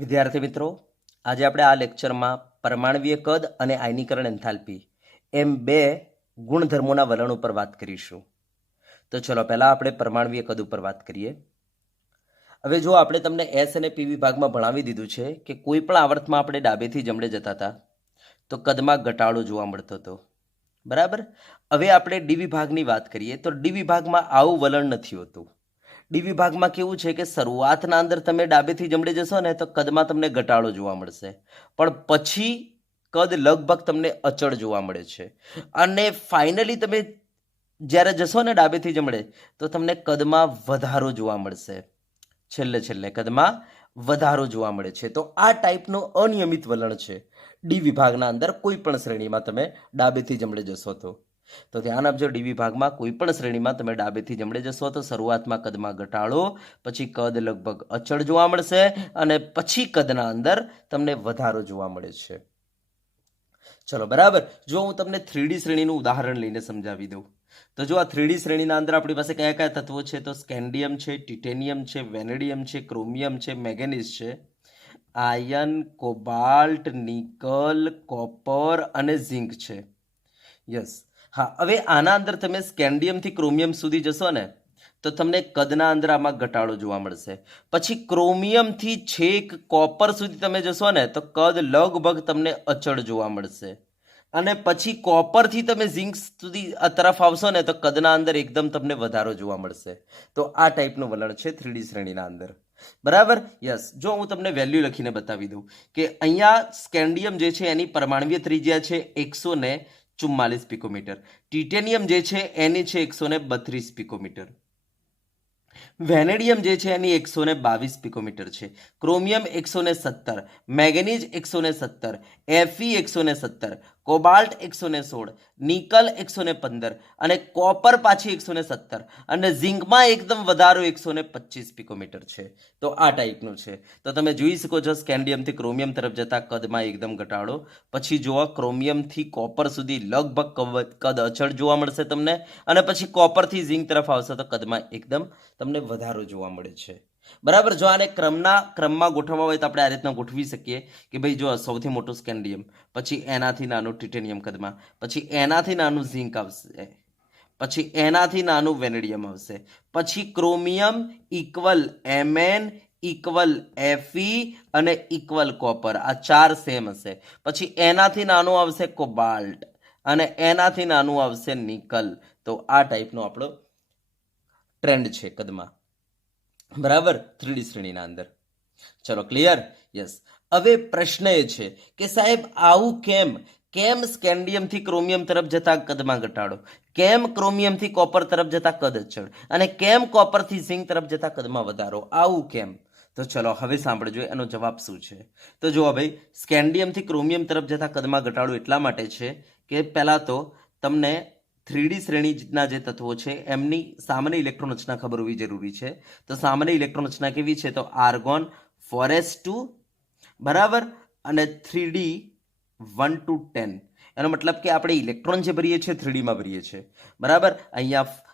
વિદ્યાર્થી મિત્રો, આજે આપણે આ લેક્ચરમાં પરમાણવીય કદ અને આયનીકરણ એન્થાલ્પી એમ બે ગુણધર્મોના વલણ ઉપર વાત કરીશું. તો ચલો પહેલાં આપણે પરમાણવીય કદ ઉપર વાત કરીએ. હવે જો આપણે તમને એસ અને પી વિભાગમાં ભણાવી દીધું છે કે કોઈ પણ આવર્તમાં આપણે ડાબેથી જમણે જતા હતા તો કદમાં ઘટાડો જોવા મળતો હતો, બરાબર. હવે આપણે ડી વિભાગની વાત કરીએ તો ડી વિભાગમાં આવું વલણ નથી હોતું. ડી વિભાગમાં કેવું છે કે શરૂઆતના અંદર તમે ડાબેથી જમણે જશો ને તો કદમાં તમને ઘટાડો જોવા મળશે, પણ પછી કદ લગભગ તમને અચળ જોવા મળે છે. અને ફાઇનલી તમે જ્યારે જશો ને ડાબેથી જમણે તો તમને કદમાં વધારો જોવા મળશે. છેલ્લે કદમાં વધારો જોવા મળે છે. તો આ ટાઈપનું અનિયમિત વલણ છે ડી વિભાગના અંદર. કોઈ પણ શ્રેણીમાં તમે ડાબેથી જમણે જશો તો ધ્યાન આપજો, ડી વિભાગમાં કોઈ પણ શ્રેણીમાં તમે ડાબેથી જમણે જશો તો શરૂઆતમાં કદમાં ઘટાડો, પછી કદ લગભગ અચળ જોવા મળશે અને પછી કદના અંદર તમને વધારો જોવા મળે છે. ચલો બરાબર. જો હું તમને 3D શ્રેણીનું ઉદાહરણ લઈને સમજાવી દઉં તો જો આ 3D શ્રેણીના અંદર આપણી પાસે કયા કયા તત્વો છે તો સ્કેન્ડિયમ છે, ટિટેનિયમ છે, વેનેડિયમ છે, ક્રોમિયમ છે, મેંગેનીઝ છે, આયર્ન, કોબાલ્ટ, નિકલ, કોપર અને ઝિંક છે. યસ, હા. હવે આના અંદર તમે સ્કેન્ડિયમથી ક્રોમિયમ સુધી જશો ને તો તમને કદના અંદર આમાં ઘટાડો જોવા મળશે. પછી ક્રોમિયમથી છેક કોપર સુધી તમે જશો ને તો કદ લગભગ તમને અચળ જોવા મળશે. અને પછી કોપરથી તમે ઝિંક સુધી તરફ આવશો ને તો કદના અંદર એકદમ તમને વધારો જોવા મળશે. તો આ ટાઈપનું વલણ છે 3D શ્રેણીના અંદર, બરાબર. યસ, જો હું તમને વેલ્યુ લખીને બતાવી દઉં કે અહીંયા સ્કેન્ડિયમ જે છે એની પરમાણવીય ત્રિજ્યા છે 144 પિકોમીટર, ટિટેનિયમ જે છે એની છે 132 પિકોમીટર, વેનેડિયમ જે છે એની 122 પિકોમીટર છે, chromium 117, manganese 117, Fe 117, cobalt 116, nickel 115 અને કોપર પાછી 117 અને ઝિંકમાં એકદમ વધારો 125 પિકોમીટર છે. તો આ ટાઈપનું છે. તો તમે જોઈ શકો છો સ્કેન્ડિયમથી ક્રોમિયમ તરફ જતા કદમાં એકદમ ઘટાડો, પછી જોવા ક્રોમિયમથી કોપર સુધી લગભગ કદ અચળ જોવા મળશે તમને, અને પછી કોપરથી ઝિંક તરફ આવશે તો કદમાં એકદમ તમને વધારો જોવા મળે છે, બરાબર. જો આને ક્રમમાં ગોઠવવા હોય તો આપણે આ રીતના ગોઠવી શકીએ કે ભાઈ જો સૌથી મોટું સ્કેન્ડિયમ, પછી એનાથી નાનું ટિટેનિયમ કદમાં, પછી એનાથી નાનું ઝિંક આવશે, પછી એનાથી નાનું વેનેડિયમ આવશે, પછી chromium equal MN equal Fe અને ઇક્વલ કોપર, આ ચાર સેમ હશે. પછી એનાથી નાનું આવશે કોબાલ્ટ અને એનાથી નાનું આવશે નિકલ. તો આ ટાઈપનો આપણો ટ્રેન્ડ છે કદમાં, બરાબર, 3D શ્રેણીના અંદર. ચલો ક્લિયર? યસ. હવે પ્રશ્ન એ છે કે સાહેબ આવું કેમ સ્કેન્ડિયમથી ક્રોમિયમ તરફ જતા કદમાં ઘટાડો, કેમ ક્રોમિયમથી કોપર તરફ જતા કદ અચળ અને કેમ કોપરથી ઝિંક તરફ જતા કદમાં વધારો, આવું કેમ? તો ચલો હવે સાંભળજો એનો જવાબ શું છે. તો જુઓ ભાઈ, સ્કેન્ડિયમથી ક્રોમિયમ તરફ જતા કદમાં ઘટાડો એટલા માટે છે કે પહેલાં તો તમને 3D શ્રેણીના જે તત્વો છે એમની સામાન્ય ઇલેક્ટ્રોન રચના ખબર હોવી જરૂરી છે. તો સામાન્ય ઇલેક્ટ્રોન રચના કેવી છે તો આર્ગોન 4s2, બરાબર, અને 3D 1 to 10. એનો મતલબ કે આપણે ઇલેક્ટ્રોન જે ભરીએ છીએ 3Dમાં ભરીએ છીએ, બરાબર. અહીંયા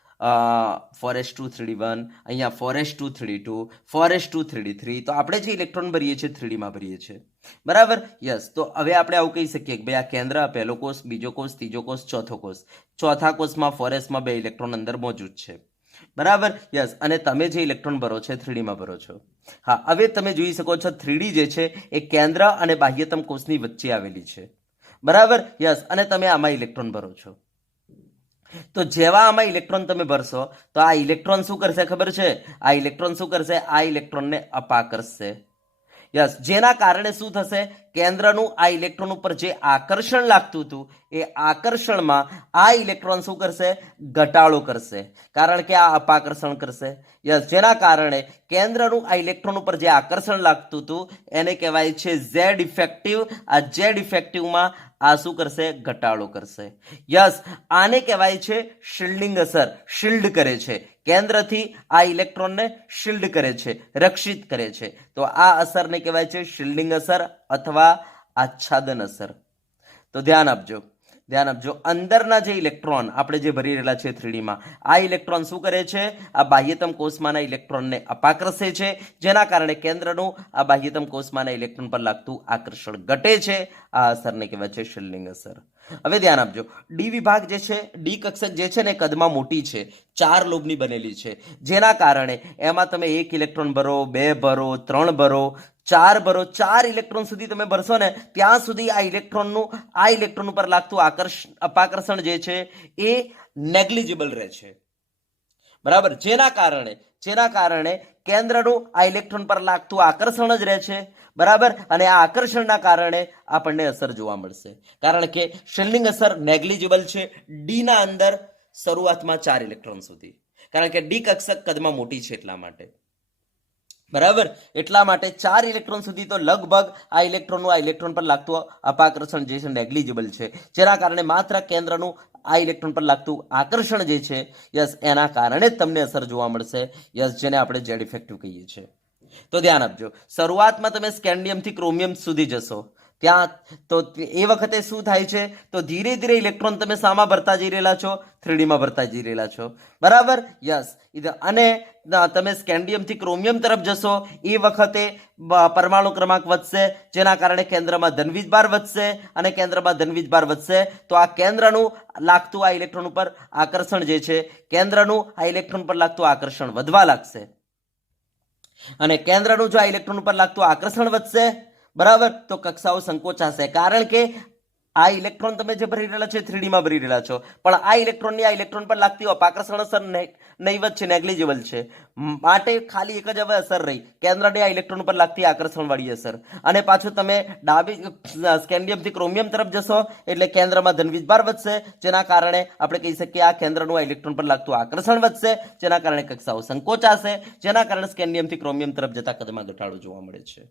4s2 3D1, અહીંયા 4s2 3D2, 4s2 3D3. તો આપણે જે ઇલેક્ટ્રોન ભરીએ છીએ 3Dમાં ભરીએ છીએ, બરાબર. યસ. તો હવે આપણે આવું કહી શકીએ કે ભાઈ આ કેન્દ્ર, પહેલો કોષ, બીજો કોષ, ત્રીજો કોષ, ચોથો કોષ. ચોથા કોષમાં 4sમાં 2 ઇલેક્ટ્રોન અંદર મોજૂદ છે, બરાબર. યસ. અને તમે જે ઇલેક્ટ્રોન ભરો છો 3Dમાં ભરો છો. હા, હવે તમે જોઈ શકો છો 3D જે છે એ કેન્દ્ર અને બાહ્યતમ કોષની વચ્ચે આવેલી છે, બરાબર. યસ. અને તમે આમાં ઇલેક્ટ્રોન ભરો છો. તો જેવા આમાં ઇલેક્ટ્રોન તમે ભરશો તો આ ઇલેક્ટ્રોન શું કરશે ખબર છે? આ ઇલેક્ટ્રોન શું કરશે? આ ઇલેક્ટ્રોનને અપાકર્ષશે. યસ. જેના કારણે શું થશે? કેન્દ્રનું આ ઇલેક્ટ્રોન ઉપર જે આકર્ષણ લાગતું હતું એ આકર્ષણમાં આ ઇલેક્ટ્રોન શું કરશે? ઘટાડો કરશે, કારણ કે આ અપાકર્ષણ કરશે. યસ. જેના કારણે કેન્દ્રનું આ ઇલેક્ટ્રોન ઉપર જે આકર્ષણ લાગતું હતું એને કહેવાય છે ઝેડ ઇફેક્ટિવ. આ ઝેડ ઇફેક્ટિવમાં આ શું કરશે? ઘટાડો કરશે. યસ. આને કહેવાય છે શિલ્ડિંગ અસર. શિલ્ડ કરે છે, કેન્દ્રથી આ ઇલેક્ટ્રોનને શિલ્ડ કરે છે, રક્ષિત કરે છે. તો આ અસરને કહેવાય છે શિલ્ડિંગ અસર અથવા આચ્છાદન અસર. તો ધ્યાન આપજો. ધ્યાન આપજો, અંદરના જે ઇલેક્ટ્રોન આપણે જે ભરી રહેલા છે 3D માં, આ ઇલેક્ટ્રોન શું કરે છે? આ બાહ્યતમ કોષમાંના ઇલેક્ટ્રોનને અપાકર્ષે છે, જેના કારણે કેન્દ્રનું આ બાહ્યતમ કોષમાંના ઇલેક્ટ્રોન પર લાગતું આકર્ષણ ઘટે છે. આ અસરને કહેવાય છે શિલ્ડિંગ અસર. હવે ધ્યાન આપજો, ડી વિભાગ જે છે, ડી કક્ષક જે છે ને કદમાં મોટી છે, 4 લોબની બનેલી છે, જેના કારણે એમાં તમે 1 ઇલેક્ટ્રોન ભરો, 2 ભરો, 3 ભરો, 4 ભરો, 4 ઇલેક્ટ્રોન સુધી તમે ભરશો ને ત્યાં સુધી આ ઇલેક્ટ્રોન ઉપર લાગતું અપાકર્ષણ જે છે એ નેગ્લિજિબલ રહે છે. બરાબર, જેના કારણે કેન્દ્રનું આ ઇલેક્ટ્રોન પર લાગતું આકર્ષણ જ રહે છે. બરાબર, અને આ આકર્ષણના કારણે આપણને અસર જોવા મળશે, કારણ કે શિલ્ડિંગ અસર નેગ્લિજિબલ છે ડી ના અંદર શરૂઆતમાં 4 ઇલેક્ટ્રોન સુધી, કારણ કે ડી કક્ષક કદમાં મોટી છે એટલા માટે. બરાબર, એટલા માટે 4 ઇલેક્ટ્રોન સુધી તો લગભગ આ ઇલેક્ટ્રોન પર લાગતું અપાકર્ષણ જે છે નેગ્લિજિબલ છે, જેના કારણે માત્ર કેન્દ્રનું આ ઇલેક્ટ્રોન પર લાગતું આકર્ષણ જે છે, યસ, એના કારણે જ તમને અસર જોવા મળશે. યસ, જેને આપણે ઝેડ ઇફેક્ટિવ કહીએ છીએ. તો ધ્યાન આપજો, શરૂઆતમાં તમે સ્કેન્ડિયમથી ક્રોમિયમ સુધી જશો ત્યાં તો એ વખતે શું થાય છે? તો ધીરે ધીરે ઇલેક્ટ્રોન તમે શામાં ભરતા જઈ રહેલા છો? 3D માં ભરતા જઈ રહેલા છો. બરાબર, યસ. અને તમે સ્કેન્ડિયમથી ક્રોમિયમ તરફ જશો એ વખતે પરમાણુ ક્રમાંક વધશે, જેના કારણે કેન્દ્રમાં ધનવીજ ભાર વધશે, અને કેન્દ્રમાં ધનવીજ ભાર વધશે તો આ કેન્દ્રનું લાગતું આ ઇલેક્ટ્રોન ઉપર આકર્ષણ જે છે, કેન્દ્રનું આ ઇલેક્ટ્રોન પર લાગતું આકર્ષણ વધવા લાગશે. અને કેન્દ્રનું જો આ ઇલેક્ટ્રોન ઉપર લાગતું આકર્ષણ વધશે, બરાબર, તો કક્ષાઓ સંકોચાશે, કારણ કે આ ઇલેક્ટ્રોન તમે જે ભરી રહેલા છે 3D માં ભરી રહેલા છો, પણ આ ઇલેક્ટ્રોન પર લાગતી અપાકર્ષણ અસર નહીવત છે, નેગ્લિજિબલ છે. માટે ખાલી એક જ હવે અસર રહી, કેન્દ્રની આ ઇલેક્ટ્રોન પર લાગતી આકર્ષણ વાળી અસર. અને પાછું તમે ડાબી સ્કેન્ડિયમથી ક્રોમિયમ તરફ જશો એટલે કેન્દ્રમાં ધનવીજ ભાર વધશે, જેના કારણે આપણે કહી શકીએ આ કેન્દ્રનું આ ઇલેક્ટ્રોન પર લાગતું આકર્ષણ વધશે, જેના કારણે કક્ષાઓ સંકોચાશે, જેના કારણે સ્કેન્ડિયમથી ક્રોમિયમ તરફ જતા કદમાં ઘટાડો જોવા મળે છે.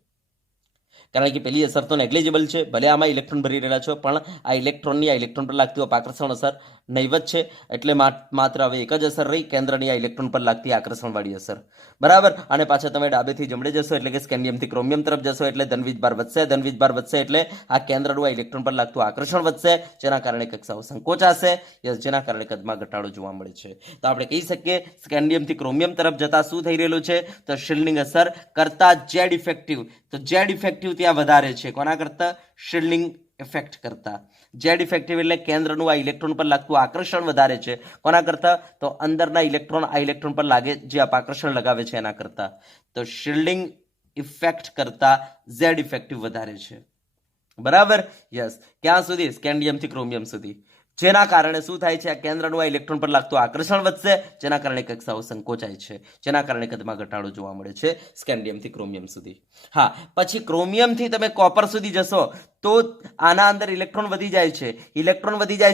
કારણ કે પેલી અસર તો નેગ્લિજિબલ છે, ભલે આમાં ઇલેક્ટ્રોન ભરી રહેલા છો, પણ આ ઇલેક્ટ્રોન પર લાગતી આકર્ષણ અસર નહીવત છે, એટલે માત્ર હવે એક જ અસર રહી, કેન્દ્રની આ ઇલેક્ટ્રોન પર લાગતી આકર્ષણવાળી અસર. બરાબર, અને પાછા તમે ડાબેથી જમણે જશો એટલે કે સ્કેન્ડિયમથી ક્રોમિયમ તરફ જશો એટલે ધનવીજ ભાર વધશે એટલે આ કેન્દ્રનું આ ઇલેક્ટ્રોન પર લાગતું આકર્ષણ વધશે, જેના કારણે કક્ષાઓ સંકોચાશે, જેના કારણે કદમાં ઘટાડો જોવા મળે છે. તો આપણે કહી શકીએ સ્કેન્ડિયમથી ક્રોમિયમ તરફ જતા શું થઈ રહેલું છે? તો શિલ્ડિંગ અસર કરતા ઝેડ ઇફેક્ટિવ, તો ઝેડ ઇફેક્ટિવ ત્યાં વધારે છે, કોના કરતા? શિલ્ડિંગ ઇફેક્ટ કરતા. ઝેડ ઇફેક્ટિવ એટલે કેન્દ્રનું આ ઇલેક્ટ્રોન પર લાગતું આકર્ષણ વધારે છે, કોના કરતા? તો અંદરના ઇલેક્ટ્રોન આ ઇલેક્ટ્રોન પર લાગે જે આકર્ષણ લગાવે છે એના કરતા. તો શિલ્ડિંગ ઇફેક્ટ કરતા ઝેડ ઇફેક્ટિવ વધારે છે. બરાબર, યસ. ક્યાં સુધી? સ્કેન્ડિયમથી ક્રોમિયમ સુધી. જેના કારણે શું થાય છે? આ કેન્દ્રનું આ ઇલેક્ટ્રોન પર લાગતું આકર્ષણ વધશે, જેના કારણે કક્ષાઓ સંકોચાય છે, જેના કારણે કદમાં ઘટાડો જોવા મળે છે સ્કેન્ડિયમથી ક્રોમિયમ સુધી. હા, પછી ક્રોમિયમથી તમે કોપર સુધી જશો તો આના અંદર ઇલેક્ટ્રોન વધી જાય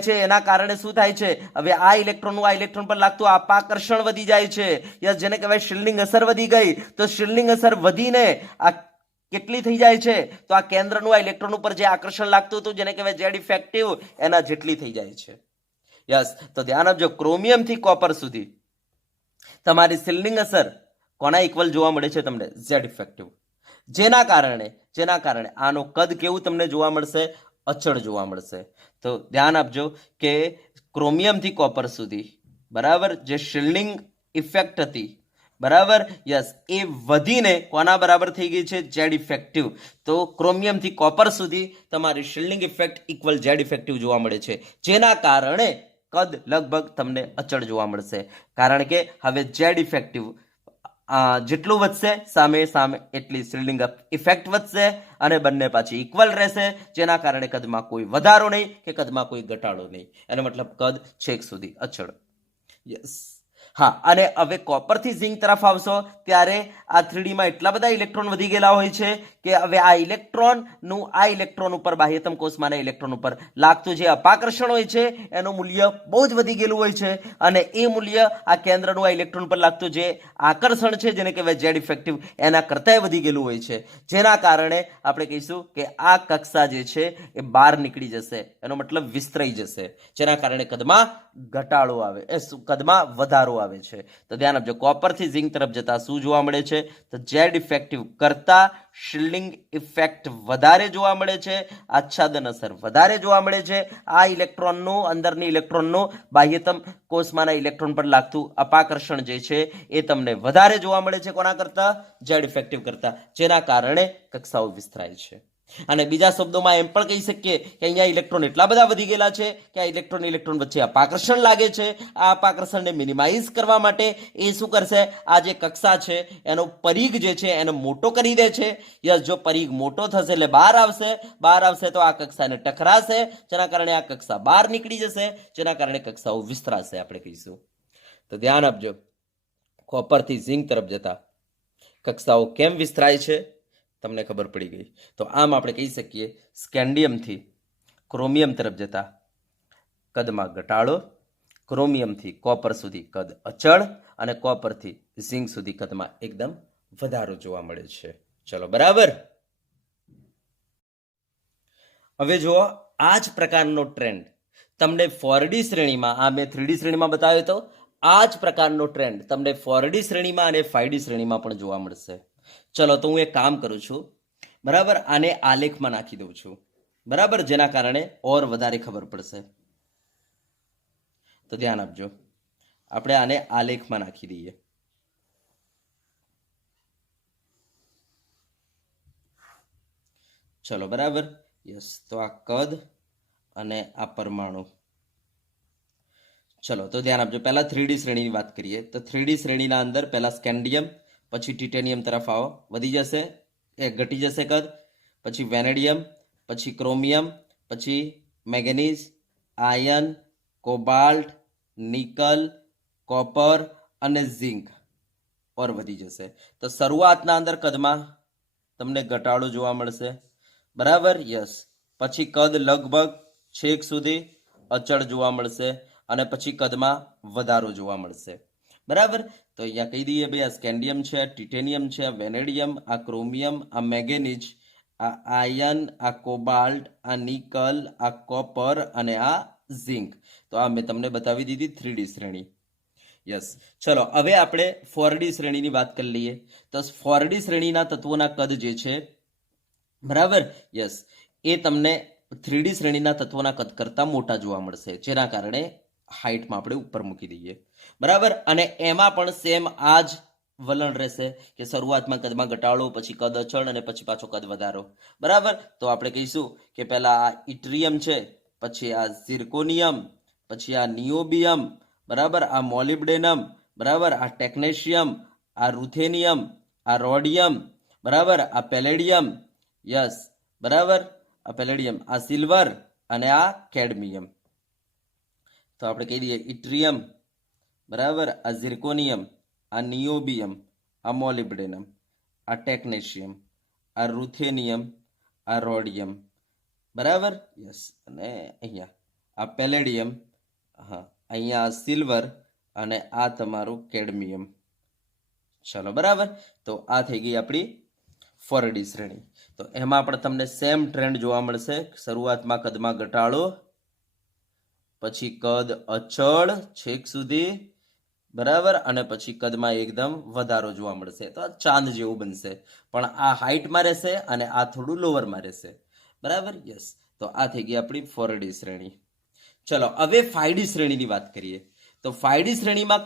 છે. એના કારણે શું થાય છે? હવે આ ઇલેક્ટ્રોન પર લાગતું અપાકર્ષણ વધી જાય છે, યસ, જેને કહેવાય શિલ્ડિંગ અસર વધી ગઈ. તો શિલ્ડિંગ અસર વધીને આ કેટલી થઈ જાય છે? તો આ કેન્દ્રનું આ ઇલેક્ટ્રોન ઉપર જે આકર્ષણ લાગતું હતું જેને કહેવાય ઝેડ ઇફેક્ટિવ, એના જેટલી થઈ જાય છે. યસ, તો ધ્યાન આપજો, ક્રોમિયમથી કોપર સુધી તમારી શિલ્ડિંગ અસર કોના ઇક્વલ જોવા મળે છે તમને? Z effective. જેના કારણે આનો કદ કેવું તમને જોવા મળશે? અચળ જોવા મળશે. તો ધ્યાન આપજો કે ક્રોમિયમથી કોપર સુધી, બરાબર, જે શિલ્ડિંગ ઇફેક્ટ હતી, બરાબર, યસ, એ વધીને કોના બરાબર થઈ ગઈ છે? Z effective. તો ક્રોમિયમથી કોપર સુધી તમારી shielding effect equal Z effective જોવા મળે છે, જેના કારણે કદ લગભગ તમને અચળ જોવા મળશે, કારણ કે હવે ઝેડ ઇફેક્ટિવ જેટલું વધશે સામે એટલી શિલ્ડિંગ ઇફેક્ટ વધશે, અને બંને પાછી ઇક્વલ રહેશે, જેના કારણે કદમાં કોઈ વધારો નહીં કે કદમાં કોઈ ઘટાડો નહીં, એનો મતલબ કદ છેક સુધી અચળ. યસ. હા, અને હવે કોપરથી ઝિંક તરફ આવશો ત્યારે આ 3D માં એટલા બધા ઇલેક્ટ્રોન વધી ગયેલા હોય છે કે હવે આ ઇલેક્ટ્રોન ઉપર બાહ્યતમ કોષમાંના ઇલેક્ટ્રોન ઉપર લાગતું જે અપાકર્ષણ હોય છે એનું મૂલ્ય બહુ જ વધી ગયેલું હોય છે, અને એ મૂલ્ય આ કેન્દ્રનું આ ઇલેક્ટ્રોન પર લાગતું જે આકર્ષણ છે જેને કહેવાય ઝેડ ઇફેક્ટિવ, એના કરતાંય વધી ગયેલું હોય છે, જેના કારણે આપણે કહીશું કે આ કક્ષા જે છે એ બહાર નીકળી જશે, એનો મતલબ વિસ્તરાઈ જશે, જેના કારણે કદમાં ઘટાડો આવે, કદમાં વધારો આવે છે. તો ધ્યાન આપજો, કોપરથી ઝિંક તરફ જતા શું જોવા મળે છે? તો ઝેડ ઇફેક્ટિવ કરતા શિલ્ડિંગ ઇફેક્ટ વધારે જોવા મળે છે, આચ્છાદન અસર વધારે જોવા મળે છે. આ ઇલેક્ટ્રોનનું, અંદરની ઇલેક્ટ્રોનનું બાહ્યતમ કોષમાંના ઇલેક્ટ્રોન પર લાગતું અપાકર્ષણ જે છે એ તમને વધારે જોવા મળે છે. કોના કરતા? ઝેડ ઇફેક્ટિવ કરતા, જેના કારણે કક્ષાઓ વિસ્તરાય છે. અને બીજા શબ્દોમાં એમ પણ કહી શકીએ કે અહીંયા ઇલેક્ટ્રોન એટલા બધા વધી ગયેલા છે કે આ ઇલેક્ટ્રોન વચ્ચે અપાકર્ષણ લાગે છે. આ અપાકર્ષણને મિનિમાઇઝ કરવા માટે એ શું કરશે? આ જે કક્ષા છે એનો પરિઘ જે છે એને મોટો કરી દે છે. યસ, જો પરિઘ મોટો થશે એટલે બહાર આવશે તો આ કક્ષાને ટકરાશે, જેના કારણે આ કક્ષા બહાર નીકળી જશે, જેના કારણે કક્ષાઓ વિસ્તરાશે આપણે કહીશું. તો ધ્યાન આપજો, કોપરથી ઝિંક તરફ જતા કક્ષાઓ કેમ વિસ્તરાય છે તમને ખબર પડી ગઈ. તો આમ આપણે કહી શકીએ સ્કેન્ડિયમથી ક્રોમિયમ તરફ જતા કદમાં ઘટાડો, ક્રોમિયમથી કોપર સુધી કદ અચળ અને કોપરથી ઝિંક સુધી કદમાં એકદમ વધારો જોવા મળે છે. ચલો બરાબર. હવે જુઓ, આ જ પ્રકારનો ટ્રેન્ડ તમને 4D શ્રેણીમાં, આ મેં 3D શ્રેણીમાં બતાવ્યો હતો, આ જ પ્રકારનો ટ્રેન્ડ તમને 4D શ્રેણીમાં અને 5D શ્રેણીમાં પણ જોવા મળશે. ચલો, તો હું એક કામ કરું છું, બરાબર, આને આલેખમાં નાખી દઉં છું, બરાબર, જેના કારણે ઓર વધારે ખબર પડશે. તો ધ્યાન આપજો, આપણે આને આલેખમાં નાખી દઈએ. ચલો બરાબર. યસ, તો આ કદ અને આ પરમાણુ. ચલો, તો ધ્યાન આપજો, પહેલા 3D શ્રેણીની વાત કરીએ. તો 3D શ્રેણીના અંદર પહેલા સ્કેન્ડિયમ, પછી ટિટેનિયમ તરફ આવો, વધી જશે, ઘટી જશે કદ, પછી વેનેડિયમ, પછી ક્રોમિયમ, પછી manganese, iron, cobalt, nickel, copper અને ઝિંક ઓર વધી જશે. તો શરૂઆતના અંદર કદમાં તમને ઘટાડો જોવા મળશે, બરાબર. યસ, પછી કદ લગભગ છેક સુધી અચળ જોવા મળશે અને પછી કદમાં વધારો જોવા મળશે, બરાબર. તો અહીંયા કહી દઈએ ભાઈ, આ સ્કેન્ડિયમ છે, આ ટિટેનિયમ છે, આ વેનેડિયમ, આ ક્રોમિયમ, આ મેંગેનીઝ, આ આયર્ન, આ કોબાલ્ટ, આ નિકલ, આ કોપર અને આ ઝિંક. તો આ મેં તમને બતાવી દીધી 3D શ્રેણી. યસ, ચલો હવે આપણે 4D શ્રેણીની વાત કરી લઈએ. તો 4D શ્રેણીના તત્વોના કદ જે છે, બરાબર, યસ, એ તમને 3D શ્રેણીના તત્વોના કદ કરતા મોટા જોવા મળશે, જેના કારણે હાઈટમાં આપણે ઉપર મૂકી દઈએ, બરાબર. અને એમાં પણ સેમ આ જ વલણ રહેશે કે શરૂઆતમાં કદમાં ઘટાડો, પછી કદ અચળ અને પછી પાછો કદ વધારો, બરાબર. તો આપણે કહીશું કે પહેલા આ ઇટ્રિયમ છે, પછી આ ઝિર્કોનિયમ, પછી આ નિયોબિયમ, બરાબર, આ મોલિબ્ડેનમ, બરાબર, આ ટેકનેશિયમ, આ રૂથેનિયમ, આ રોડિયમ, બરાબર, આ પેલેડિયમ, યસ, બરાબર, આ પેલેડિયમ, આ સિલ્વર અને આ કેડમિયમ. તો આપણે કહી દઈએ ઇટ્રિયમ, બરાબર, આ ઝિર્કોનિયમ, આ નિયોબિયમ, આ મોલિબ્ડેનમ, આ ટેકનેશિયમ, આ રૂથેનિયમ, આ રોડિયમ, બરાબર. યસ, અને અહીંયા આ પેલેડિયમ, હા, અહીંયા આ સિલ્વર અને આ તમારું કેડમિયમ. ચલો બરાબર. તો આ થઈ ગઈ આપણી 4D શ્રેણી. તો એમાં પણ તમને સેમ ટ્રેન્ડ જોવા મળશે. શરૂઆતમાં કદમાં ઘટાડો, પછી કદ અચળ છેક સુધી, બરાબર, અને પછી કદમાં એકદમ વધારો જોવા મળશે. તો આ ચાંદ જેવું બનશે, પણ આ હાઈટમાં રહેશે અને આ થોડું લોવરમાં રહેશે, બરાબર. યસ, તો આ થઈ ગઈ આપણી 4D શ્રેણી. ચલો હવે 5D શ્રેણીની વાત કરીએ. તો 5D શ્રેણીમાં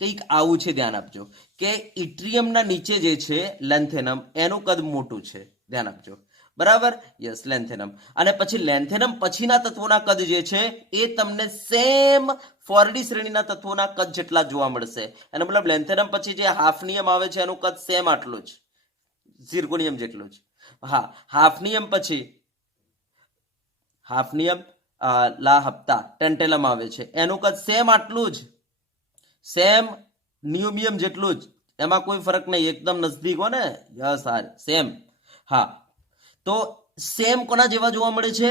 કંઈક આવું છે, ધ્યાન આપજો, કે ઇટ્રિયમના નીચે જે છે લેન્થેનમ, એનું કદ મોટું છે, ધ્યાન આપજો, બરાબર. યસ, લેન્થેનમ. અને પછી લેન્થેનમ પછીના તત્વોના કદ જે છે એ તમને સેમ 4D શ્રેણીના તત્વોના કદ જેટલા જોવા મળશે. એનો મતલબ લેન્થેનમ પછી જે હાફનિયમ આવે છે એનું કદ સેમ આટલું જ, ઝિર્કોનિયમ જેટલું જ. હા, હાફનિયમ પછી હાફનિયમ લા હપ્તા ટેન્ટેલમ આવે છે, એનું કદ સેમ આટલું જ, સેમ નિયોબિયમ જેટલું જ, એમાં કોઈ ફરક નહીં, એકદમ નજદીક હો ને. Yes, same. હા, તો સેમ કોના જેવા જોવા મળે છે?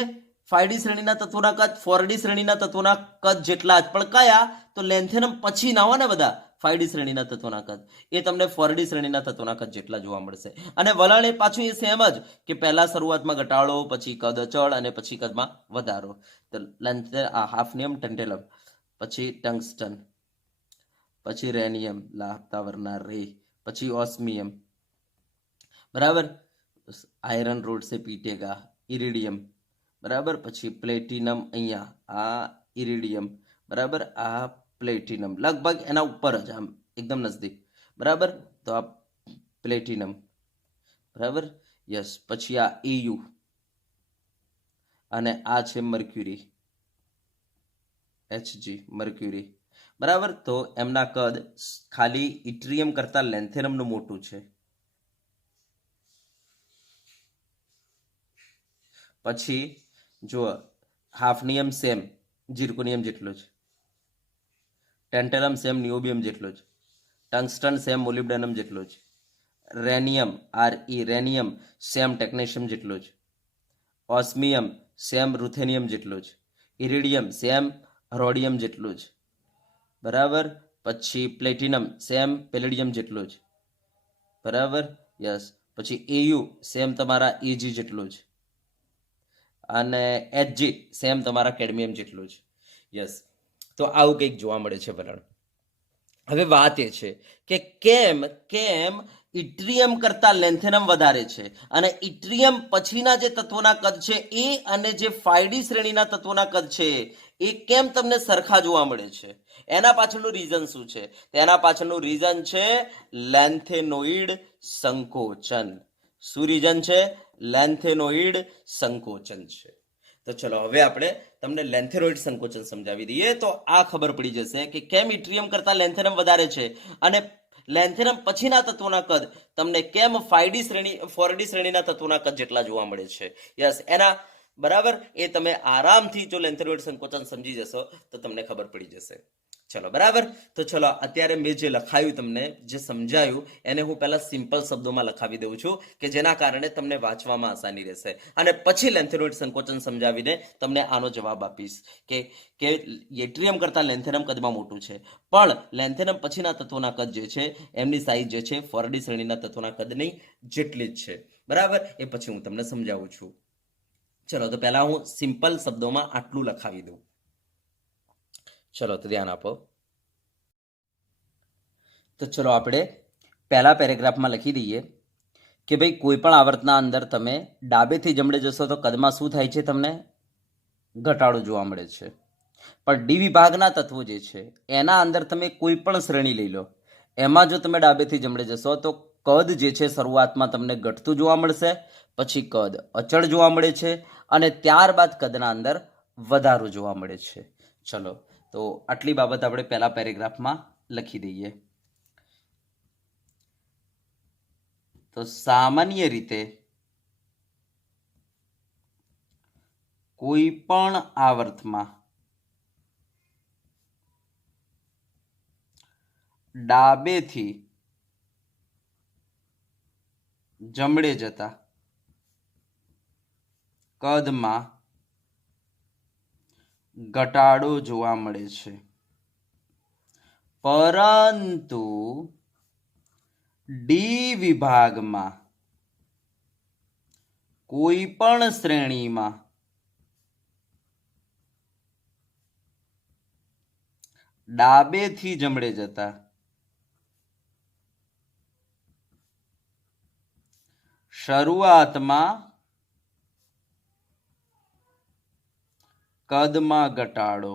5D શ્રેણીના તત્વોના કદ 4D શ્રેણીના તત્વોના કદ જેટલા જ, પણ કયા? તો લેન્થેનમ પછી ના હોય ને બધા 5D શ્રેણીના તત્વોના કદ, એ તમને 4D શ્રેણીના તત્વોના કદ જેટલા જોવા મળશે. અને વલણ એ પાછું એ સેમ જ, કે પહેલા શરૂઆતમાં ઘટાડો, પછી કદ અચળ અને પછી કદમાં વધારો. તો હાફનિયમ, ટેન્ટેલમ, પછી ટંગસ્ટન, પછી રેનિયમ લાપતા વરના રે, પછી ઓસ્મિયમ, બરાબર, આયરન રોડ સે પીટેગા, ઇરિડિયમ, બરાબર, પછી પ્લેટિનમ અહીંયા આ ઇરિડિયમ, બરાબર, આ પ્લેટિનમ લગભગ એના ઉપર જ આમ એકદમ નજદીક, બરાબર, તો આ પ્લેટિનમ, બરાબર, યસ, પછી આ EU અને આ છે મર્ક્યુરી, HG મર્ક્યુરી, બરાબર. તો એમના કદ ખાલી ઇટ્રિયમ કરતા લેન્થેનમનું મોટું છે. પછી જુઓ હાફનિયમ સેમ ઝિર્કોનિયમ જેટલો જ, ટેન્ટેલમ સેમ નિયોબિયમ જેટલો જ, ટંગસ્ટન સેમ મોલિબ્ડેનમ જેટલો જ, રેનિયમ રેનિયમ સેમ ટેકનેશિયમ જેટલો જ, ઓસ્મિયમ સેમ રૂથેનિયમ જેટલો જ, ઇરિડિયમ સેમ રોડિયમ જેટલો જ, બરાબર, પછી પ્લેટિનમ સેમ પેલેડિયમ જેટલો જ, બરાબર, યસ, પછી AU સેમ તમારા EG જેટલો જ, અને HG સેમ તમારા કેડમિયમ જેટલો જ, યસ. તો આવું કંઈક જોવા મળે છે વલણ. હવે વાત એ છે કે કેમ કેમ ઇટ્રિયમ કરતા લેન્થેનમ વધારે છે અને ઇટ્રિયમ પછીના જે તત્વોના કદ છે એ અને જે 5D શ્રેણીના તત્વોના કદ છે એ કેમ તમને સરખા જોવા મળે છે? એના પાછળનું રીઝન શું છે? તેના પાછળનું રીઝન છે લેન્થેનોઇડ સંકોચન. શું રીઝન છે? લેન્થેનોઇડ સંકોચન છે. તો ચલો હવે આપણે તમને લેન્થેનોઇડ સંકોચન સમજાવી દઈએ તો આ ખબર પડી જશે કે કેમ ઇટ્રિયમ કરતા લેન્થેનમ વધારે છે અને લેન્થેનમ પછીના તત્વોના કદ તમને કેમ 4D શ્રેણીના તત્વોના કદ જેટલા જોવા મળે છે. યસ, એના બરાબર એ તમે આરામથી જો લેન્થેનોઇડ સંકોચન સમજી જશો તો તમને ખબર પડી જશે. ચલો બરાબર. તો ચલો અત્યારે મેં જે લખાયું તમને જે સમજાયું એને હું પહેલા સિમ્પલ શબ્દોમાં લખાવી દઉં છું કે જેના કારણે તમને વાંચવામાં આસાની રહેશે અને પછી લેન્થેનોઇડ સંકોચન સમજાવીને તમને આનો જવાબ આપીશ કે ઇટ્રિયમ કરતા લેન્થેનમ કદમાં મોટું છે પણ લેન્થેનમ પછીના તત્વોના કદ જે છે એમની સાઈઝ જે છે 4D શ્રેણીના તત્વોના કદની જેટલી જ છે. બરાબર, એ પછી હું તમને સમજાવું છું. ચલો તો પહેલા હું સિમ્પલ શબ્દોમાં આટલું લખાવી દઉં. ચલો તો ધ્યાન આપો. તો ચલો આપણે પહેલા પેરેગ્રાફમાં લખી દઈએ કે ભાઈ કોઈ પણ આવર્તના અંદર તમે ડાબેથી જમણે જશો તો કદમાં શું થાય છે? તમને ઘટાડો જોવા મળે છે. પણ ડી વિભાગના તત્વો જે છે એના અંદર તમે કોઈ પણ શ્રેણી લઈ લો, એમાં જો તમે ડાબેથી જમણે જશો તો કદ જે છે શરૂઆતમાં તમને ઘટતું જોવા મળશે, પછી કદ અચળ જોવા મળે છે અને ત્યારબાદ કદના અંદર વધારો જોવા મળે છે. ચલો તો આટલી બાબત આપણે પહેલા પેરેગ્રાફમાં લખી દઈએ. તો સામાન્ય રીતે કોઈ પણ આવર્તમાં ડાબેથી જમણે જતા કદમાં ઘટાડો જોવા મળે છે, પરંતુ ડી વિભાગમાં કોઈ પણ શ્રેણીમાં ડાબેથી જમણે જતા શરૂઆતમાં કદમાં ઘટાડો,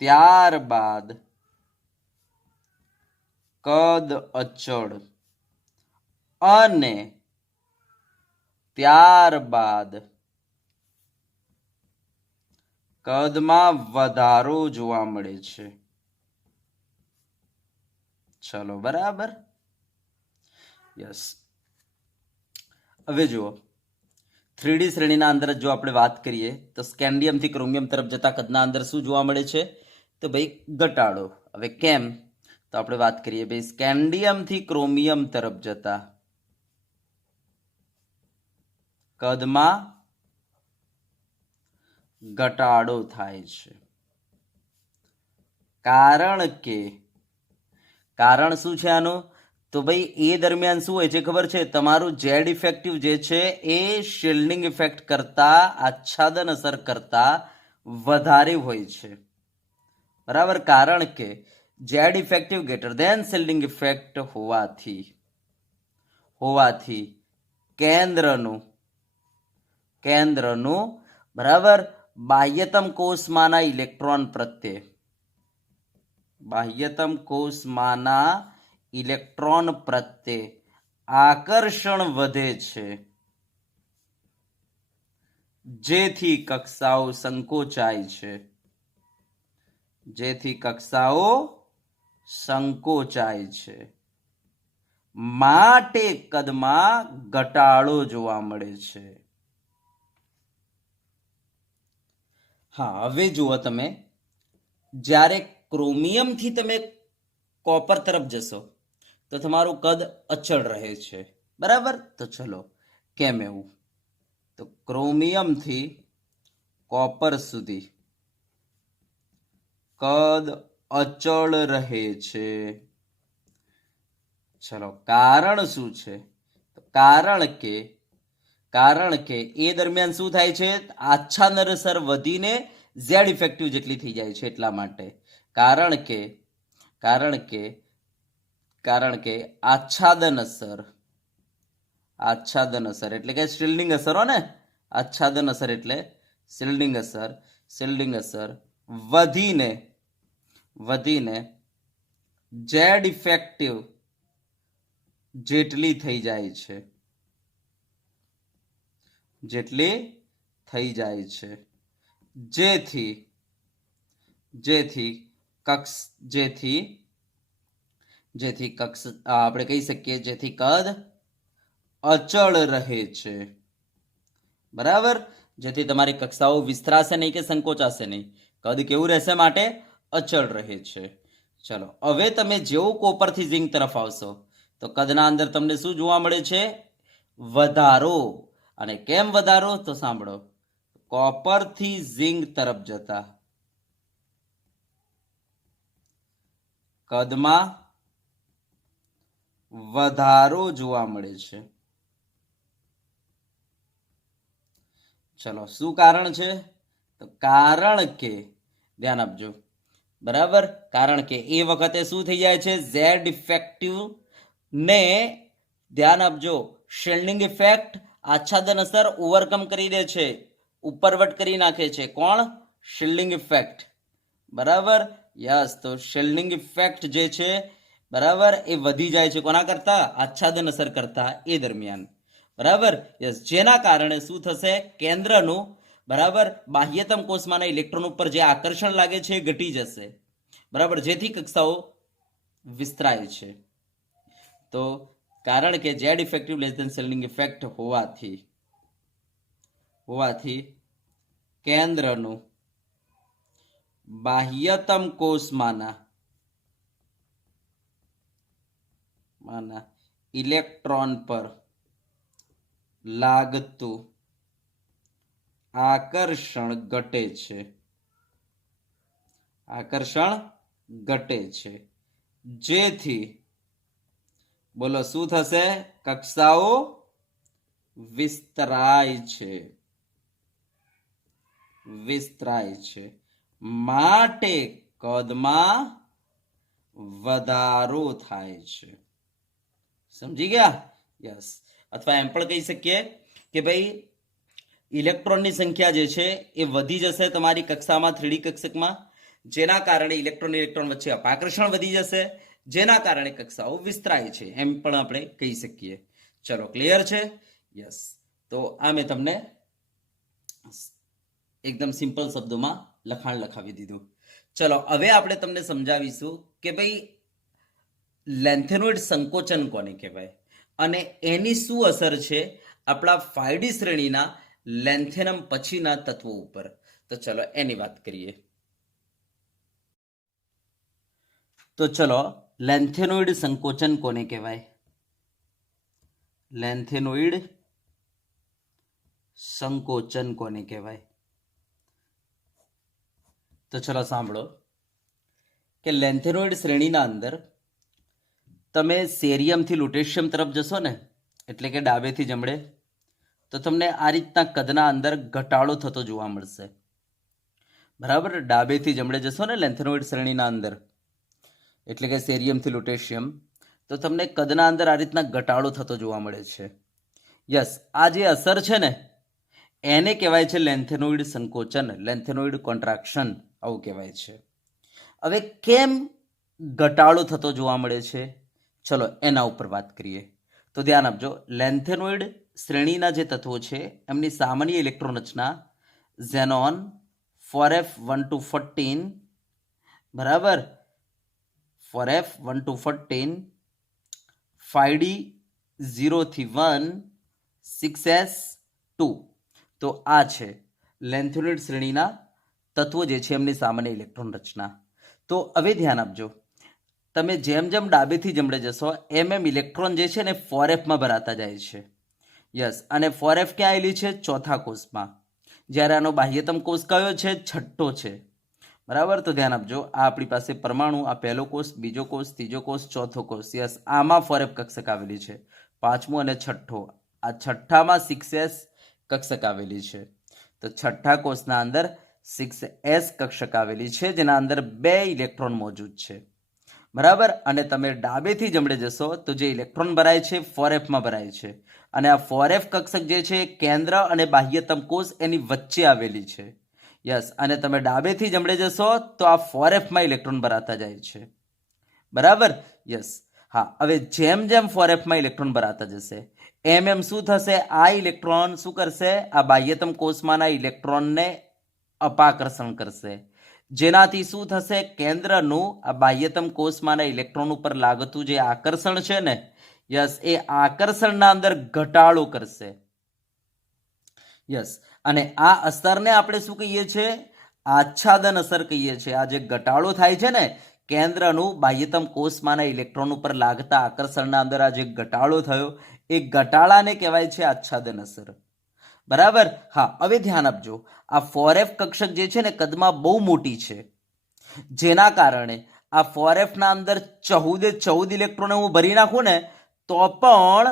ત્યારબાદ કદ અચળ અને ત્યારબાદ કદમાં વધારો જોવા મળે છે. ચલો બરાબર, યસ. હવે જુઓ 3D શ્રેણીના અંદર જો આપણે વાત કરીએ તો સ્કેન્ડિયમથી ક્રોમિયમ તરફ જતા કદના અંદર શું જોવા મળે છે? તો ભાઈ ઘટાડો. હવે કેમ? તો આપણે વાત કરીએ ભાઈ સ્કેન્ડિયમથી ક્રોમિયમ તરફ જતા કદમાં ઘટાડો થાય છે. કારણ શું છે આનું? તો ભાઈ એ દરમિયાન શું હોય છે ખબર છે? તમારું ઝેડ ઇફેક્ટિવ જે છે એ શિલ્ડિંગ ઇફેક્ટ કરતા, આચ્છાદન અસર કરતા વધારે હોય છે. બરાબર, કારણ કે Z effective greater than shielding effect હોવાથી કેન્દ્રનું બરાબર બાહ્યતમ કોષમાંના ઇલેક્ટ્રોન પ્રત્યે આકર્ષણ વધે છે, જેથી કક્ષાઓ સંકોચાય છે, માટે કદમાં ઘટાડો જોવા મળે છે. હા, હવે જુઓ તમે, જ્યારે ક્રોમિયમથી તમે કોપર તરફ જશો તો તમારું કદ અચળ રહે છે. બરાબર, તો ચલો કેમ એવું? તો ક્રોમિયમથી કોપર સુધી કદ અચળ રહે છે. ચલો, કારણ શું છે? કારણ કે એ દરમિયાન શું થાય છે? આચ્છાદન અસર વધીને ઝેડ ઇફેક્ટિવ જેટલી થઈ જાય છે, એટલા માટે. કારણ કે આચ્છાદન અસર એટલે કે શિલ્ડિંગ અસર, હો ને, આચ્છાદન અસર એટલે શિલ્ડિંગ અસર વધીને ઝેડ ઇફેક્ટિવ જેટલી થઈ જાય છે, આપણે કહી શકીએ જેથી કદ અચળ રહે છે. બરાબર, જેથી તમારી કક્ષાઓ વિસ્તરાશે નહીં કે સંકોચાશે નહીં. કદ કેવું રહેશે? માટે અચળ રહે છે. ચલો, હવે તમે જેવું કોપરથી ઝિંક તરફ આવશો તો કદના અંદર તમને શું જોવા મળે છે? વધારો. અને કેમ વધારો? તો સાંભળો, કોપરથી ઝિંક તરફ જતા કદમાં વધારો જોવા મળે છે. ચલો, શું કારણ છે? તો કારણ કે, ધ્યાન આપજો, બરાબર, કારણ કે એ વખતે શું થઈ જાય છે? ઝેડ ઇફેક્ટિવ ને, ધ્યાન આપજો, શિલ્ડિંગ ઇફેક્ટ, આચ્છાદન અસર ઓવરકમ કરી દે છે, ઉપરવટ કરી નાખે છે. કોણ? Shielding effect. બરાબર, યસ. તો શિલ્ડિંગ ઇફેક્ટ જે છે, બરાબર, એ વધી જાય છે. કોના કરતા? આચ્છાદન અસર કરતા એ દરમિયાન. બરાબર, યસ. જેના કારણે શું થશે? કેન્દ્રનું, બરાબર, બાહ્યતમ કોષમાંના ઇલેક્ટ્રોન ઉપર જે આકર્ષણ લાગે છે એ ઘટી જશે. બરાબર, જેથી કક્ષાઓ વિસ્તરાય છે. તો કારણ કે Z effective less than shielding effect હોવાથી કેન્દ્રનું બાહ્યતમ કોષમાંના ઇલેક્ટ્રોન પર લાગતું આકર્ષણ ઘટે છે. જેથી, બોલો શું થશે? કક્ષાઓ વિસ્તરાય છે, માટે કદમાં વધારો થાય છે. સમજી ગયા? યસ. અથવા એમ પણ કહી શકીએ કે ભાઈ ઇલેક્ટ્રોનની સંખ્યા જે છે એ વધી જશે તમારી કક્ષામાં, 3D કક્ષકમાં, જેના કારણે ઇલેક્ટ્રોન વચ્ચે અપાકર્ષણ વધી જશે, જેના કારણે કક્ષાઓ વિસ્તરાય છે, એમ પણ આપણે કહી શકીએ. ચલો, ક્લિયર છે? યસ. તો આ મેં તમને એકદમ સિમ્પલ શબ્દોમાં લખાણ લખાવી દીધું. ચલો, હવે આપણે તમને સમજાવીશું કે ભાઈ લેન્થેનોઇડ સંકોચન કોને કહેવાય અને એની શું અસર છે આપણા 5D શ્રેણીના લેન્થેનમ પછીના તત્વો ઉપર. તો ચલો એની વાત કરીએ. તો ચલો, લેન્થેનોઇડ સંકોચન કોને કહેવાય? લેન્થેનોઇડ સંકોચન કોને કહેવાય? તો ચલો સાંભળો કે લેન્થેનોઇડ શ્રેણીના અંદર તમે સેરિયમથી લુટેશિયમ તરફ જશો ને, એટલે કે ડાબેથી જમણે, તો તમને આ રીતના કદના અંદર ઘટાડો થતો જોવા મળશે. બરાબર, ડાબેથી જમણે જશો ને લેન્થેનોઇડ શ્રેણીના અંદર, એટલે કે સેરિયમથી લુટેશિયમ, તો તમને કદના અંદર આ રીતના ઘટાડો થતો જોવા મળે છે. યસ, આ જે અસર છે ને એને કહેવાય છે લેન્થેનોઇડ સંકોચન, લેન્થેનોઇડ કોન્ટ્રાક્શન આવું કહેવાય છે. હવે કેમ ઘટાડો થતો જોવા મળે છે, ચલો એના ઉપર વાત કરીએ. તો ધ્યાન આપજો, લેન્થેનોઇડ શ્રેણીના જે તત્વો છે એમની સામાન્ય ઇલેક્ટ્રોન રચના ઝેનોન 4f1214, બરાબર, 4f1214, 5d0 થી 1, 6s2. તો આ છે લેન્થેનોઇડ શ્રેણીના તત્વો જે છે એમની સામાન્ય ઇલેક્ટ્રોન રચના. તો હવે ધ્યાન આપજો, તમે જેમ જેમ ડાબેથી જમણે જશો એમ એમ ઇલેક્ટ્રોન જે છે ને 4f માં ભરાતા જાય છે. યસ, અને 4f ક્યાં આવેલી છે? ચોથા કોષમાં. જ્યારે આનો બાહ્યતમ કોષ કયો છે? છઠ્ઠો છે. બરાબર, તો ધ્યાન આપજો, આ આપણી પાસે પરમાણુ, આ પહેલો કોષ, બીજો કોષ, ત્રીજો કોષ, ચોથો કોષ. યસ, આમાં 4f કક્ષક આવેલી છે. પાંચમું અને છઠ્ઠો, આ છઠ્ઠામાં 6s કક્ષક આવેલી છે. તો છઠ્ઠા કોષના અંદર 6s કક્ષક આવેલી છે, જેના અંદર 2 ઇલેક્ટ્રોન મોજૂદ છે. બરાબર, અને તમે ડાબેથી જમણે જશો તો જે ઇલેક્ટ્રોન ભરાય છે 4fમાં ભરાય છે, અને આ 4f કક્ષક જે છે કેન્દ્ર અને બાહ્યતમ કોષ એની વચ્ચે આવેલી છે. યસ, અને તમે ડાબેથી જમણે જશો તો આ 4fમાં ઇલેક્ટ્રોન ભરાતા જાય છે. બરાબર, યસ. હા, હવે જેમ જેમ 4fમાં ઇલેક્ટ્રોન ભરાતા જશે એમ એમ શું થશે? આ ઇલેક્ટ્રોન શું કરશે? આ બાહ્યતમ કોષમાંના ઇલેક્ટ્રોનને અપાકર્ષણ કરશે, જેનાથી શું થશે? કેન્દ્રનું આ બાહ્યતમ કોષમાંના ઇલેક્ટ્રોન ઉપર લાગતું જે આકર્ષણ છે ને, યસ, એ આકર્ષણના અંદર ઘટાડો કરશે. યસ, અને આ અસરને આપણે શું કહીએ છીએ? આચ્છાદન અસર કહીએ છીએ. આ જે ઘટાડો થાય છે ને કેન્દ્રનું બાહ્યતમ કોષમાંના ઇલેક્ટ્રોન ઉપર લાગતા આકર્ષણના અંદર આ જે ઘટાડો થયો એ ઘટાડાને કહેવાય છે આચ્છાદન અસર. બરાબર. હા, હવે ધ્યાન આપજો, આ 4f કક્ષક જે છે ને કદમાં બહુ મોટી છે, જેના કારણે આ 4f ના અંદર 14 ઇલેક્ટ્રોન હું ભરી નાખું ને તો પણ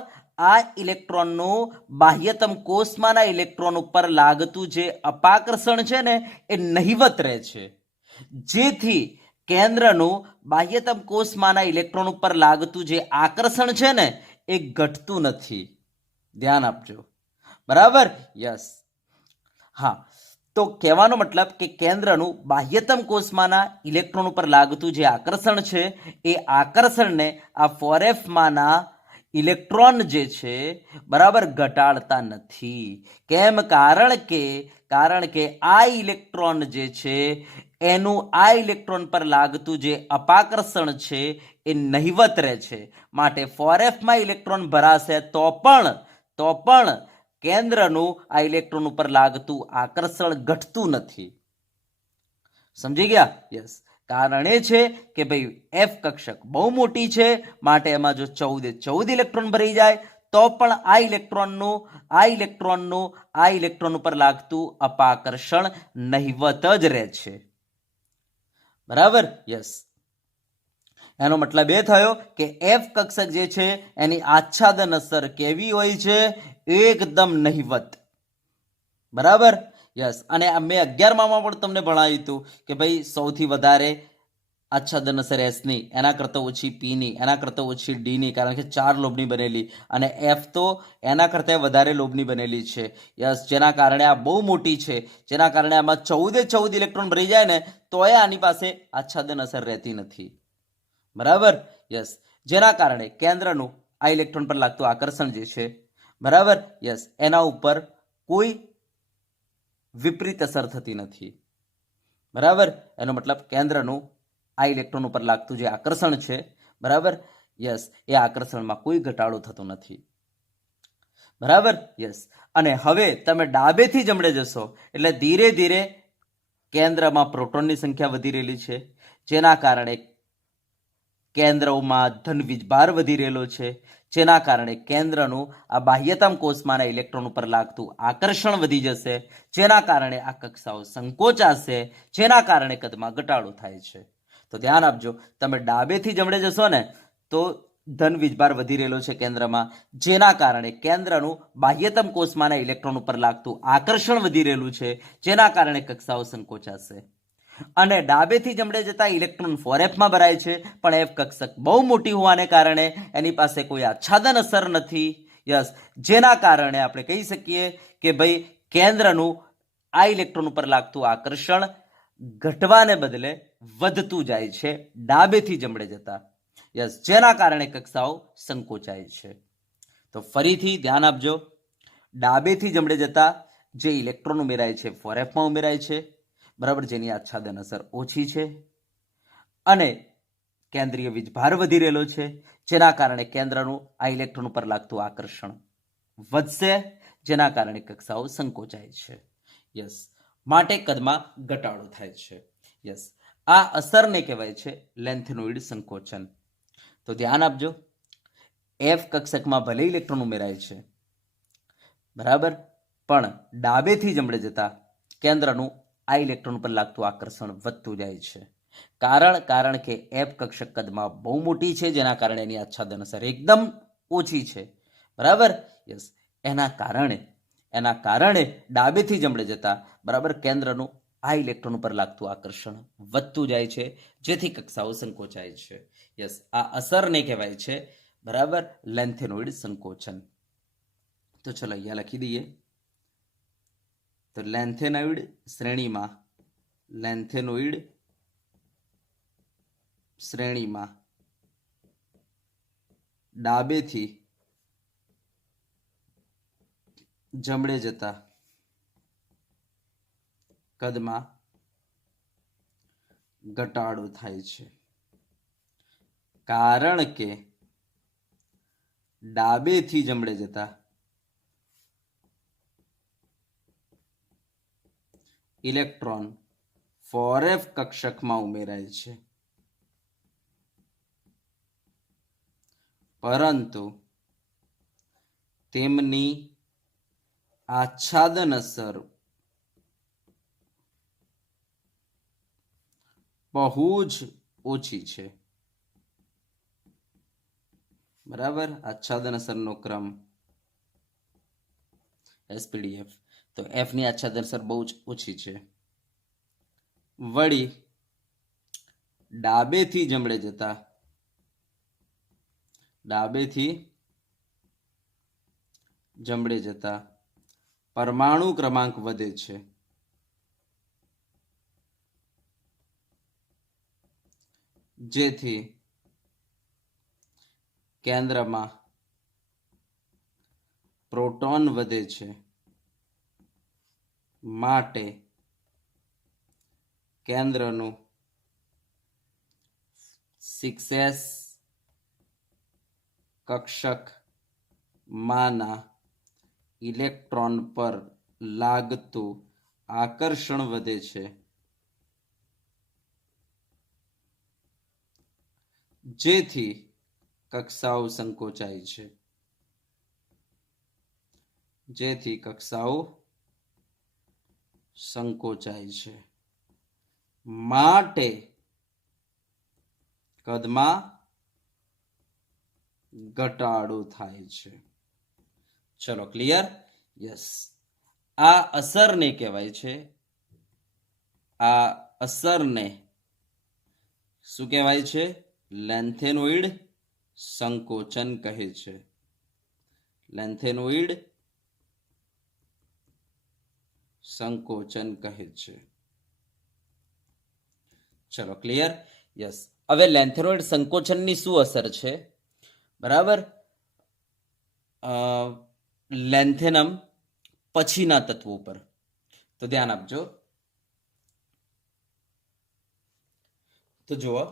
આ ઇલેક્ટ્રોનનું બાહ્યતમ કોષમાંના ઇલેક્ટ્રોન ઉપર લાગતું જે અપાકર્ષણ છે ને એ નહિવત રહે છે, જેથી કેન્દ્રનું બાહ્યતમ કોષમાંના ઇલેક્ટ્રોન ઉપર લાગતું જે આકર્ષણ છે ને એ ઘટતું નથી. ધ્યાન આપજો. બરાબર, યસ. હા, તો કહેવાનો મતલબ કે કેન્દ્રનું બાહ્યતમ કોષમાંના ઇલેક્ટ્રોન ઉપર લાગતું જે આકર્ષણ છે એ આકર્ષણને આ 4f માંના ઇલેક્ટ્રોન જે છે બરાબર ઘટાડતા નથી. કેમ? કારણ કે આ ઇલેક્ટ્રોન જે છે એનું આ ઇલેક્ટ્રોન પર લાગતું જે અપાકર્ષણ છે એ નહિવત રહે છે. માટે 4f માં ઇલેક્ટ્રોન ભરાશે તો પણ કેન્દ્રનું આ ઇલેક્ટ્રોન ઉપર લાગતું આકર્ષણ ઘટતું નથી. સમજી ગયા? યસ. કારણ એ છે કે ભાઈ એફ કક્ષક બહુ મોટી છે, માટે એમાં જો 14 ઇલેક્ટ્રોન ભરી જાય તો પણ આ ઇલેક્ટ્રોન ઉપર લાગતું અપાકર્ષણ નહિવત જ રહે છે. બરાબર, યસ. એનો મતલબ એ થયો કે એફ કક્ષક જે છે એની આચ્છાદન અસર કેવી હોય છે? એકદમ નહિવત. બરાબર, યસ. અને મેં 11માં પણ તમને ભણાવ્યું હતું કે ભાઈ સૌથી વધારે આચ્છાદન અસર એસની, એના કરતાં ઓછી પીની, એના કરતાં ઓછી ડીની, કારણ કે 4 લોબની બનેલી, અને એફ તો એના કરતાં વધારે લોબની બનેલી છે. યસ, જેના કારણે આ બહુ મોટી છે, જેના કારણે આમાં 14 ઇલેક્ટ્રોન ભરી જાય ને તો એ આની પાસે આચ્છાદન અસર રહેતી નથી. બરાબર, યસ. જેના કારણે કેન્દ્રનું આ ઇલેક્ટ્રોન પર લાગતું આકર્ષણ જે છે, બરાબર, યસ, એના ઉપર કોઈ વિપરીત અસર થતી નથી. બરાબર, એનો મતલબ કેન્દ્રનું આ ઇલેક્ટ્રોન ઉપર લાગતું જે આકર્ષણ છે, બરાબર, યસ, એ આકર્ષણમાં કોઈ ઘટાડો થતો નથી. બરાબર, યસ. અને હવે તમે ડાબેથી જમણે જશો એટલે ધીરે ધીરે કેન્દ્રમાં પ્રોટોનની સંખ્યા વધી રહેલી છે, જેના કારણે કેન્દ્રોમાં ધન વીજભાર વધી રહેલો છે, જેના કારણે કેન્દ્રનું આ બાહ્યતમ કોષમાંના ઇલેક્ટ્રોન ઉપર લાગતું આકર્ષણ વધી જશે, જેના કારણે આ કક્ષાઓ સંકોચાશે, જેના કારણે કદમાં ઘટાડો થાય છે. તો ધ્યાન આપજો, તમે ડાબેથી જમણે જશો ને તો ધન વીજભાર વધી રહેલો છે કેન્દ્રમાં, જેના કારણે કેન્દ્રનું બાહ્યતમ કોષમાંના ઇલેક્ટ્રોન ઉપર લાગતું આકર્ષણ વધી રહેલું છે, જેના કારણે કક્ષાઓ સંકોચાશે. અને ડાબેથી જમણે જતા ઇલેક્ટ્રોન 4f માં ભરાય છે, પણ f કક્ષક બહુ મોટી હોવાને કારણે એની પાસે કોઈ આચ્છાદન અસર નથી. યસ, જેના કારણે આપણે કહી શકીએ કે ભાઈ કેન્દ્રનું આ ઇલેક્ટ્રોન ઉપર લાગતું આકર્ષણ ઘટવાને બદલે વધતું જાય છે ડાબેથી જમણે જતા. યસ, જેના કારણે કક્ષાઓ સંકોચાય છે. તો ફરીથી ધ્યાન આપજો, ડાબેથી જમણે જતા જે ઇલેક્ટ્રોન ઉમેરાય છે 4f માં ઉમેરાય છે, બરાબર, જેની આચ્છાદન અસર ઓછી છે, અને કેન્દ્રીય વીજભાર વધી રહેલો છે, જેના કારણે કેન્દ્રનું આ ઇલેક્ટ્રોન ઉપર લાગતું આકર્ષણ વધશે, જેના કારણે કક્ષાઓ સંકોચાય છે. યસ, માટે કદમાં ઘટાડો થાય છે. યસ, આ અસરને કહેવાય છે લેન્થેનોઇડ સંકોચન. તો ધ્યાન આપજો, એફ કક્ષકમાં ભલે ઇલેક્ટ્રોન ઉમેરાય છે, બરાબર, પણ ડાબેથી જમણે જતા કેન્દ્રનું આ ઇલેક્ટ્રોન પર લાગતું આકર્ષણ વધતું જાય છે. કારણ કે એફ કક્ષક કદમાં બહુ મોટી છે, જેના કારણે એની આચ્છાદન અસર એકદમ ઓછી છે, બરાબર. યસ, એના કારણે ડાબેથી જમણે જતા, બરાબર, કેન્દ્રનું આ ઇલેક્ટ્રોન પર લાગતું આકર્ષણ વધતું જાય છે, જેથી કક્ષાઓ સંકોચાય છે. યસ, આ અસરને કહેવાય છે, બરાબર, લેન્થેનોઇડ સંકોચન. તો ચલો અહીંયા લખી દઈએ. તો લેન્થેનોઇડ શ્રેણીમાં ડાબેથી જમણે જતા કદમાં ઘટાડો થાય છે, કારણ કે ડાબેથી જમણે જતા ઇલેક્ટ્રોન 4f કક્ષકમાં ઉમેરાય છે, પરંતુ તેમની આચ્છાદન અસર બહુ જ ઓછી છે, બરાબર. આચ્છાદન અસરનો ક્રમ એસપીડીએફ. તો એફ ની આચ્છાદન અસર બહુ જ ઓછી છે. વળી ડાબેથી જમણે જતા પરમાણુ ક્રમાંક વધે છે, જેથી કેન્દ્રમાં પ્રોટોન વધે છે, માટે કેન્દ્રનું 6s કક્ષકમાંના ઇલેક્ટ્રોન પર લાગતું આકર્ષણ વધે છે, જેથી કક્ષાઓ સંકોચાય છે, માટે કદમાં ઘટાડો થાય છે. ચલો, ક્લિયર? યસ, આ અસરને કહેવાય છે, શું કહેવાય છે? લેન્થેનોઇડ સંકોચન કહે છે. લેન્થેનોઇડ સંકોચન કહે છે. ચલો, ક્લિયર? યસ. હવે લેન્થેનોઇડ સંકોચનની શું અસર છે, બરાબર, લેન્થેનમ પછીના તત્વો પર? તો ધ્યાન આપજો. તો જુઓ,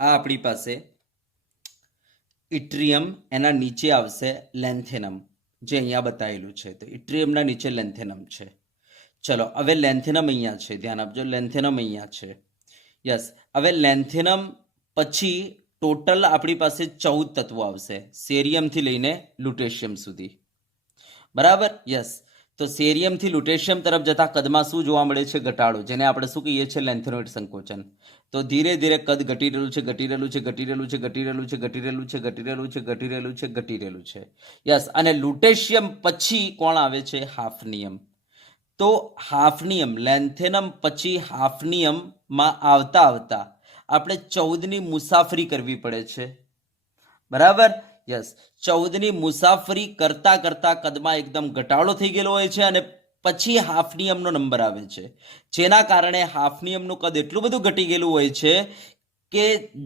આ આપણી પાસે ઇટ્રિયમ, એના નીચે આવશે લેન્થેનમ, જે અહીંયા બતાવેલું છે. તો ઇટ્રિયમના નીચે લેન્થેનમ છે. ચલો, હવે લેન્થેનમ અહીંયા છે, ધ્યાન આપજો, લેન્થેનમ અહીંયા છે. યસ, હવે લેન્થેનમ પછી ટોટલ આપણી પાસે 14 તત્વો આવશે, સેરિયમથી લઈને લ્યુટેશિયમ સુધી, બરાબર. યસ, તો સેરિયમથી લ્યુટેશિયમ તરફ જતા કદમાં શું જોવા મળે છે? ઘટાડો, જેને આપણે શું કહીએ છીએ? લેન્થેનોઇડ સંકોચન. તો ધીરે ધીરે કદ ઘટી રહ્યું છે. યસ, અને લ્યુટેશિયમ પછી કોણ આવે છે? હાફનિયમ. તો હાફનિયમ લેન્થેનમ પછી હાફનિયમમાં આવતા આવતા આપણે 14ની મુસાફરી કરવી પડે છે, બરાબર. યસ, 14ની મુસાફરી કરતા કરતા કદમાં એકદમ ઘટાડો થઈ ગયેલો હોય છે અને પછી હાફનિયમનો નંબર આવે છે, જેના કારણે હાફનિયમનું કદ એટલું બધું ઘટી ગયેલું હોય છે કે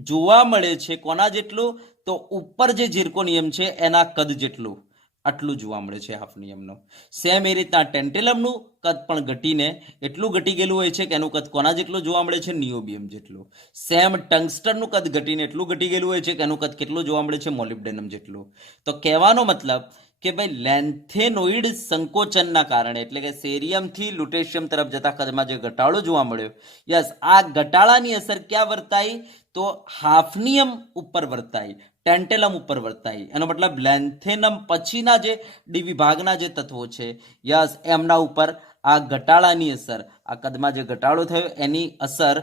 જોવા મળે છે કોના જેટલું, તો ઉપર જે ઝિર્કોનિયમ છે એના કદ જેટલું, આટલું જોવા મળે છે હાફનિયમનો. સેમ એ રીતના ટેન્ટેલમનું કદ પણ ઘટીને એટલું ઘટી ગયેલું હોય છે કે એનું કદ કોના જેટલું જોવા મળે છે, નિયોબિયમ જેટલું. સેમ ટંગસ્ટનનું કદ ઘટીને એટલું ઘટી ગયેલું હોય છે કે એનું કદ કેટલું જોવા મળે છે, મોલિબ્ડેનમ જેટલું. તો કહેવાનો મતલબ કે ભાઈ લેન્થેનોઇડ સંકોચનના કારણે એટલે કે સેરિયમથી લ્યુટેશિયમ તરફ જતા કદમાં જે ઘટાડો જોવા મળ્યો, યસ, આ ઘટાડાની અસર ક્યાં વર્તાઈ, તો હાફનિયમ ઉપર વર્તાઈ, ટેન્ટેલમ ઉપર વર્તાઈ. એનો મતલબ લેન્થેનમ પછીના જે ડી વિભાગના જે તત્વો છે, યસ, એમના ઉપર આ ઘટાડાની અસર, આ કદમાં જે ઘટાડો થયો એની અસર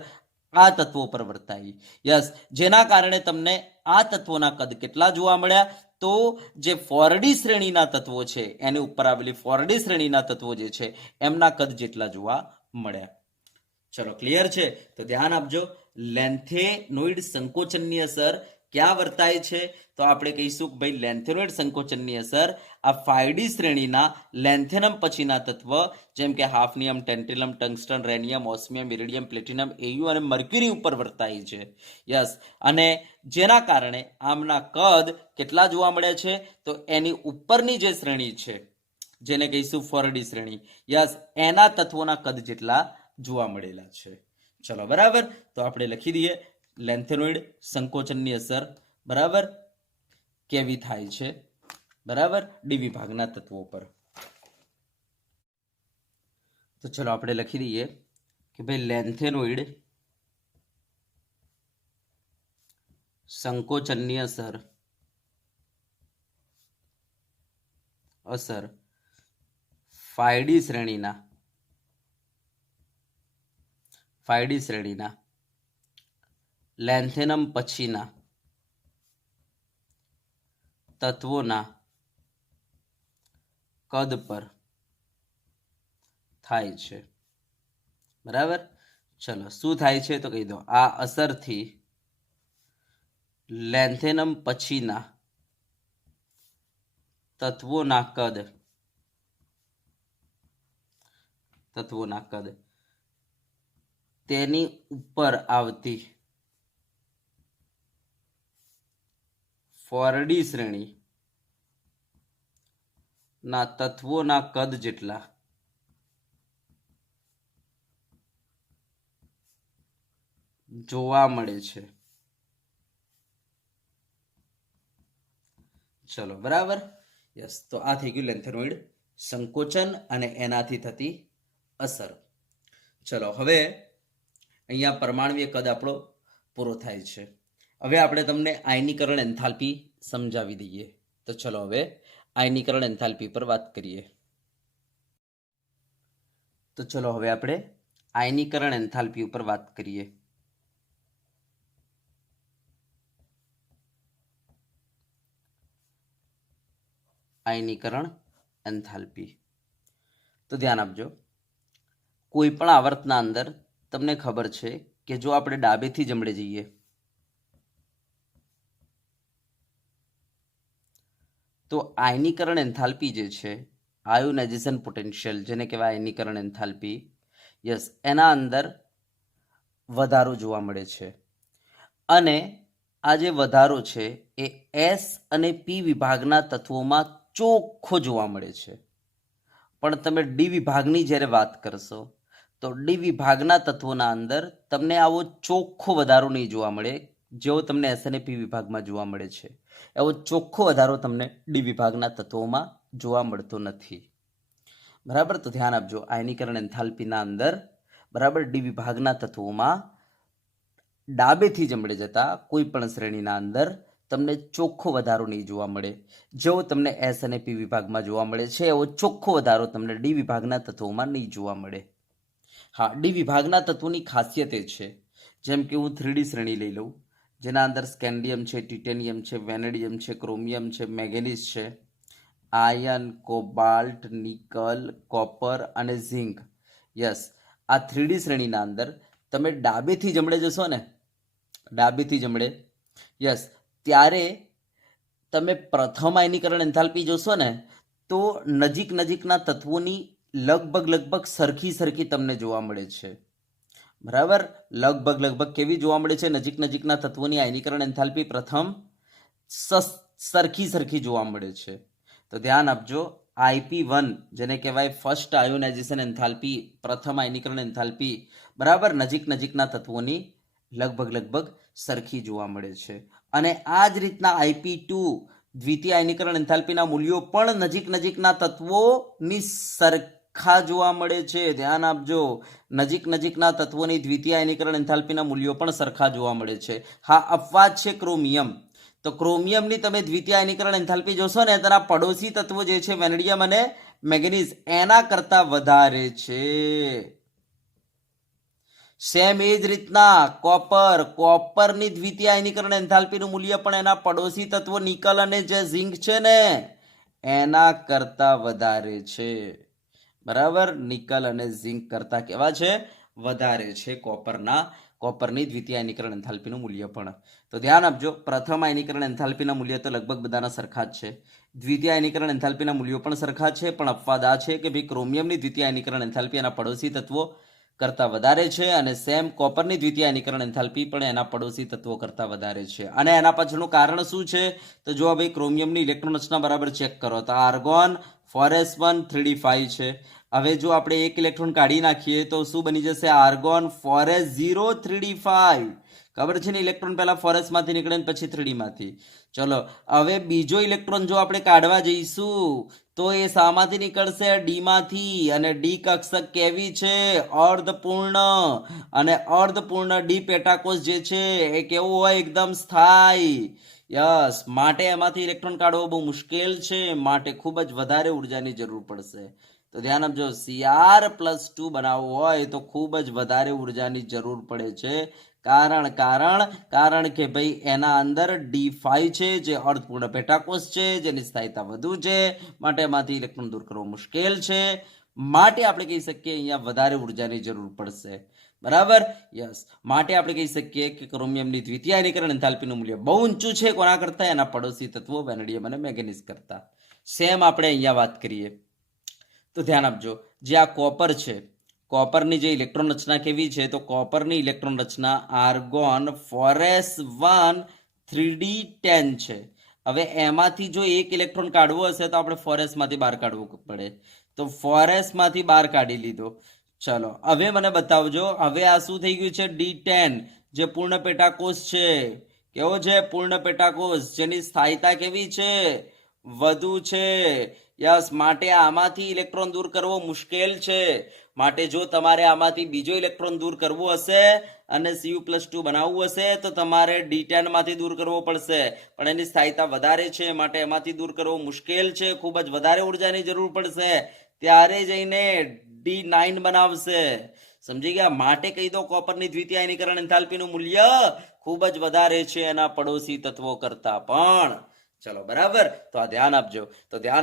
આ તત્વો પર વર્તાઈ. યસ, જેના કારણે તમને આ તત્વોના કદ કેટલા જોવા મળ્યા, તો જે 4D શ્રેણીના તત્વો છે એની ઉપર આવેલી 4D શ્રેણીના તત્વો જે છે એમના કદ જેટલા જોવા મળ્યા. ચલો, ક્લિયર છે? તો ધ્યાન આપજો, લેન્થેનોઇડ સંકોચનની અસર ક્યાં વર્તાય છે, તો આપણે કહીશું કે ભાઈ લેન્થેનોઇડ સંકોચનની અસર આ 5D શ્રેણીના લેન્થેનમ પછીના તત્વ જેમ કે હાફનિયમ, ટેન્ટેલમ, ટંગસ્ટન, રેનિયમ, ઓસ્મિયમ, ઇરિડિયમ, પ્લેટિનમ, એયુ અને મર્ક્યુરી ઉપર વર્તાય છે. યસ, અને જેના કારણે આમના કદ કેટલા જોવા મળે છે, તો એની ઉપરની જે શ્રેણી છે જેને કહીશું 4D શ્રેણી, યસ, એના તત્વોના કદ જેટલા જોવા મળેલા છે. ચલો, બરાબર. તો આપણે લખી દઈએ લેન્થેનોઇડ સંકોચનની અસર, બરાબર, કેવી થાય છે, બરાબર, ડી વિભાગના તત્વો પર. તો ચલો આપણે લખી દઈએ કે ભાઈ લેન્થેનોઇડ સંકોચનની અસર 5D શ્રેણીના લેન્થેનમ પછીના તત્વોના કદ પર થાય છે, બરાબર. ચલો, શું થાય છે તો કહી દો. આ અસરથી લેન્થેનમ પછીના તત્વોના કદ તેની ઉપર આવતી 4D શ્રેણી ના તત્વોના કદ જેટલા જોવા મળે છે. ચલો, બરાબર. યસ, તો આ થઈ ગયું લેન્થેનોઇડ સંકોચન અને એનાથી થતી અસર. ચલો, હવે અહીંયા પરમાણુય કદ આપણો પૂરો થાય છે. હવે આપણે તમને આયનીકરણ એન્થાલ્પી સમજાવી દઈએ. તો ચલો હવે આયનીકરણ એન્થાલ્પી પર વાત કરીએ. તો ચલો હવે આપણે આયનીકરણ એન્થાલ્પી ઉપર વાત કરીએ. આયનીકરણ એન્થાલ્પી. તો ધ્યાન આપજો, કોઈ પણ આવર્તના અંદર તમને ખબર છે કે જો આપણે ડાબેથી જમણે જઈએ તો આયનીકરણ એન્થાલ્પી જે છે, આયોનાઇઝેશન પોટેન્શિયલ જેને કહેવાય આયનીકરણ એન્થાલ્પી, યસ, એના અંદર વધારો જોવા મળે છે. અને આ જે વધારો છે એ એસ અને પી વિભાગના તત્વોમાં ચોખ્ખો જોવા મળે છે. પણ તમે ડી વિભાગની જ્યારે વાત કરશો તો ડી વિભાગના તત્વોના અંદર તમને આવો ચોખ્ખો વધારો નહીં જોવા મળે જેવો તમને એસ અને પી વિભાગમાં જોવા મળે છે. એવો ચોખ્ખો વધારો તમને ડી વિભાગના તત્વોમાં જોવા મળતો નથી, બરાબર. તો ધ્યાન આપજો, આયનીકરણ એન્થાલ્પીના અંદર, બરાબર, ડી વિભાગના તત્વોમાં ડાબેથી જમણે જતા કોઈ પણ શ્રેણીના અંદર તમને ચોખ્ખો વધારો નહીં જોવા મળે. જેવો તમને એસ અને પી વિભાગમાં જોવા મળે છે એવો ચોખ્ખો વધારો તમને ડી વિભાગના તત્વોમાં નહીં જોવા મળે. હા, ડી વિભાગના તત્વોની ખાસિયત એ છે, જેમ કે હું 3D શ્રેણી લઈ લઉં જેના અંદર સ્કેન્ડિયમ છે, ટિટેનિયમ છે, વેનેડિયમ છે, ક્રોમિયમ છે, મેંગેનીઝ છે, આયર્ન, કોબાલ્ટ, નિકલ, કોપર અને ઝિંક. યસ, આ 3D શ્રેણીના અંદર તમે ડાબેથી જમણે જશો ને, ડાબેથી જમણે, યસ, ત્યારે તમે પ્રથમ આયનીકરણ એન્થાલ્પી જોશો ને તો નજીકના તત્વોની લગભગ સરખી તમને જોવા મળે છે. બરાબર, લગભગ કેવી જોવા મળે છે? નજીકના તત્વોની આયનીકરણ એન્થાલ્પી પ્રથમ સરખી જોવા મળે છે. તો ધ્યાન આપજો, IP1 જેને કહેવાય ફર્સ્ટ આયોનાઇઝેશન એન્થાલ્પી, પ્રથમ આયનીકરણ એન્થાલ્પી, બરાબર, નજીકના તત્વોની લગભગ સરખી જોવા મળે છે. અને આ જ રીતના IP2 દ્વિતીય આયનીકરણ એન્થાલ્પીના મૂલ્યો પણ નજીકના તત્વોની સરખા જોવા મળે છે. ધ્યાન આપજો, નજીકના તત્વોની દ્વિતીય આયનીકરણ એન્થાલ્પીના મૂલ્યો પણ સરખા જોવા મળે છે. હા, અપવાદ છે ક્રોમિયમ. તો ક્રોમિયમની તમે દ્વિતીય આયનીકરણ એન્થાલ્પી જોશો ને તેના પડોશી તત્વો જે છે વેનેડિયમ અને મેંગેનીઝ એના કરતા વધારે છે. સેમ એ જ રીતના કોપરની દ્વિતીય આયનીકરણ એન્થાલ્પીનું મૂલ્ય પણ એના પડોશી તત્વો નિકલ અને જે ઝિંક છે ને એના કરતા વધારે છે. બરાબર, નિકલ અને ઝિંક કરતા કેવા છે? વધારે છે કોપરની દ્વિતીય આયનીકરણ એન્થાલ્પીનું મૂલ્ય પણ. તો ધ્યાન આપજો, પ્રથમ આયનીકરણ એન્થાલ્પીના મૂલ્ય તો લગભગ બધાના સરખા જ છે. દ્વિતીય આયનીકરણ એન્થાલ્પીના મૂલ્યો પણ સરખા છે, પણ અપવાદ આ છે કે ભાઈ ક્રોમિયમની દ્વિતીય આયનીકરણ એન્થાલ્પી એના પડોશી તત્વો કરતા વધારે છે અને સેમ કોપરની દ્વિતીય આયનીકરણ એન્થાલ્પી પણ એના પડોશી તત્વો કરતા વધારે છે. અને એના પાછળનું કારણ શું છે? તો જો ભાઈ ક્રોમિયમની ઇલેક્ટ્રોન રચના બરાબર ચેક કરો તો આર્ગોન 4s1 3d5 છે. હવે જો આપણે એક ઇલેક્ટ્રોન કાઢી નાખીએ તો શું બની જશે? Argon 4s0 3d5. ખબર છે ને, ઇલેક્ટ્રોન પહેલા 4s માંથી નીકળે ને પછી 3d માંથી. ચલો, હવે બીજો ઇલેક્ટ્રોન જો આપણે કાઢવા જઈશું તો એ શામાંથી નીકળશે? ડી માંથી. અને ડી કક્ષક કેવી છે? અર્ધપૂર્ણ. અને અર્ધપૂર્ણ ડી પેટાકોષ જે છે એ કેવું હોય? એકદમ સ્થાયી. યસ, માટે એમાંથી ઇલેક્ટ્રોન કાઢવો બહુ મુશ્કેલ છે, માટે ખૂબ જ વધારે ઉર્જાની જરૂર પડશે. તો ધ્યાન આપજો, Cr+2 બનાવવું હોય તો ખૂબ જ વધારે ઉર્જાની જરૂર પડે છે. કારણ કે ભાઈ એના અંદર D5 છે જે અર્ધપૂર્ણ પેટાકોષ છે, જેની સ્થાયીતા વધુ છે, માટે એમાંથી ઇલેક્ટ્રોન દૂર કરવો મુશ્કેલ છે. માટે આપણે કહી શકીએ અહીંયા વધારે ઉર્જાની જરૂર પડશે. બરાબર, યસ, માટે આપણે કહી શકીએ કે ક્રોમિયમની દ્વિતીય આયનીકરણ એન્થાલ્પીનું મૂલ્ય બહુ ઊંચું છે. કોના કરતા? એના પડોશી તત્વો વેનેડિયમ અને મેંગેનીઝ કરતા. સેમ આપણે અહીંયા વાત કરીએ તો ધ્યાન આપજો, જે આ કોપર છે, કોપરની જે ઇલેક્ટ્રોન રચના કેવી છે? તો કોપરની ઇલેક્ટ્રોન રચના આર્ગોન 4s1 3d10 છે. હવે એમાંથી જો એક ઇલેક્ટ્રોન કાઢવો હશે તો આપણે 4s માંથી બહાર કાઢવું પડે. તો 4s માંથી બહાર કાઢી લીધો. ચલો, હવે મને બતાવજો, હવે આ શું થઈ ગયું છે? D10 જે પૂર્ણ પેટાકોષ છે. કેવો છે? પૂર્ણ પેટાકોષ, જેની સ્થાયીતા કેવી છે? વધુ છે. યસ, માટે આમાંથી ઇલેક્ટ્રોન દૂર કરવો મુશ્કેલ છે. માટે જો તમારે આમાંથી બીજો ઇલેક્ટ્રોન દૂર કરવો હશે અને Cu+2 બનાવવું હશે તો તમારે D10 માંથી દૂર કરવો પડશે, પણ એની સ્થાયીતા વધારે છે, માટે એમાંથી દૂર કરવો મુશ્કેલ છે, ખૂબ જ વધારે ઉર્જાની જરૂર પડશે. ત્યારે જઈને D9 બનાવશે. સમજી ગયા? માટે કહી દો કોપરની દ્વિતીય આયનીકરણ એન્થાલ્પીનું મૂલ્ય ખૂબ જ વધારે છે એના પડોશી તત્વો કરતા પણ. ચલો, બરાબર, તો આ ધ્યાન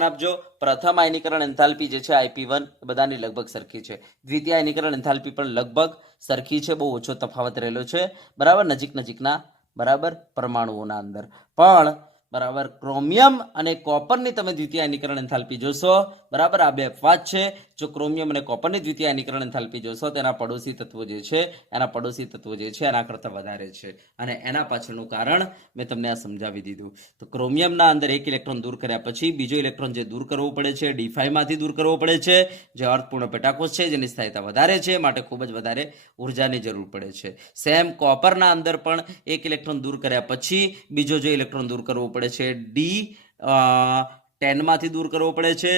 આપજો, પ્રથમ આયનીકરણ એન્થાલ્પી જે છે IP1 બધાની લગભગ સરખી છે. દ્વિતીય આયનીકરણ એન્થાલ્પી પણ લગભગ સરખી છે, બહુ ઓછો તફાવત રહેલો છે. બરાબર, નજીકના બરાબર પરમાણુઓના અંદર પણ. બરાબર, ક્રોમિયમ અને કોપરની તમે દ્વિતીય આયનીકરણ એન્થાલ્પી જોશો, બરાબર, આ બે અપવાદ છે. જો ક્રોમિયમ અને કોપરની દ્વિતીય આયનીકરણ એન્થાલ્પી જોશો તેના પડોશી તત્વો જે છે એના કરતા વધારે છે. અને એના પાછળનું કારણ મેં તમને આ સમજાવી દીધું. તો ક્રોમિયમના અંદર એક ઇલેક્ટ્રોન દૂર કર્યા પછી બીજો ઇલેક્ટ્રોન જે દૂર કરવો પડે છે D5 માંથી દૂર કરવો પડે છે, જે અર્ધપૂર્ણ પેટાકોષ છે, જેની સ્થાયીતા વધારે છે, માટે ખૂબ જ વધારે ઉર્જાની જરૂર પડે છે. સેમ કોપરના અંદર પણ એક ઇલેક્ટ્રોન દૂર કર્યા પછી બીજો જે ઇલેક્ટ્રોન દૂર કરવો પડે છે D10 માંથી દૂર કરવો પડે છે,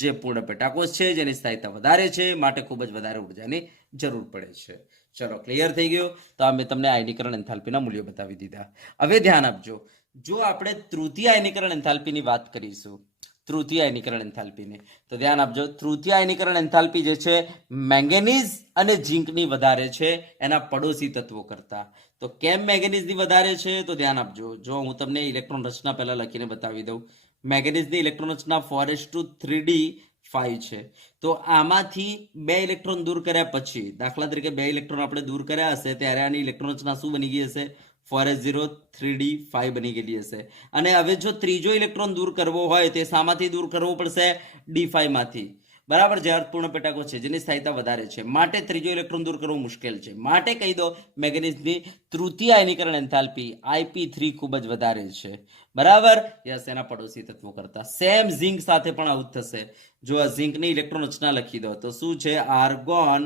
જે પૂર્ણ પેટાકોષ છે, જેની સ્થાયીતા વધારે છે, માટે ખૂબ જ વધારે ઉર્જાની જરૂર પડે છે. ચલો, ક્લિયર થઈ ગયું? તો આ મેં તમને આયનીકરણ એન્થાલ્પીના મૂલ્યો બતાવી દીધા. હવે ધ્યાન આપજો, જો આપણે તૃતીય આયનીકરણ એન્થાલ્પીની વાત કરીશું, તૃતીય આયનીકરણ એન્થાલ્પીની, તો ધ્યાન આપજો, તૃતીય આયનીકરણ એન્થાલ્પી જે છે મેંગેનીઝ અને ઝિંકની વધારે છે એના પડોશી તત્વો કરતા. તો કેમ મેંગેનીઝની વધારે છે? તો ધ્યાન આપજો, જો હું તમને ઇલેક્ટ્રોન રચના પહેલા લખીને બતાવી દઉં. મેંગેનીઝની ઇલેક્ટ્રોન રચના 4s2 3d5 છે. તો આમાંથી 2 ઇલેક્ટ્રોન દૂર કર્યા પછી, દાખલા તરીકે 2 ઇલેક્ટ્રોન આપણે દૂર કર્યા હશે ત્યારે આની ઇલેક્ટ્રોન રચના શું બની ગઈ હશે? 4s0 3d5 બની ગયેલી હશે. અને હવે જો ત્રીજો ઇલેક્ટ્રોન દૂર કરવો હોય તે શામાંથી દૂર કરવો પડશે? d5 માંથી. બરાબર, જે અર્થપૂર્ણ પેટાકો છે જેની સ્થાયીતા વધારે છે, માટે ત્રીજો ઇલેક્ટ્રોન દૂર કરવું મુશ્કેલ છે. માટે કહી દો મેંગેનીઝની તૃતીય આયનીકરણ એન્થાલ્પી Ip3 ખૂબ જ વધારે છે. બરાબર, યસ, એના પડોશી તત્વો કરતા. સેમ ઝિંક સાથે પણ આવું જ થશે. જો આ ઝિંકની ઇલેક્ટ્રોન રચના લખી દો તો શું છે? આર્ગોન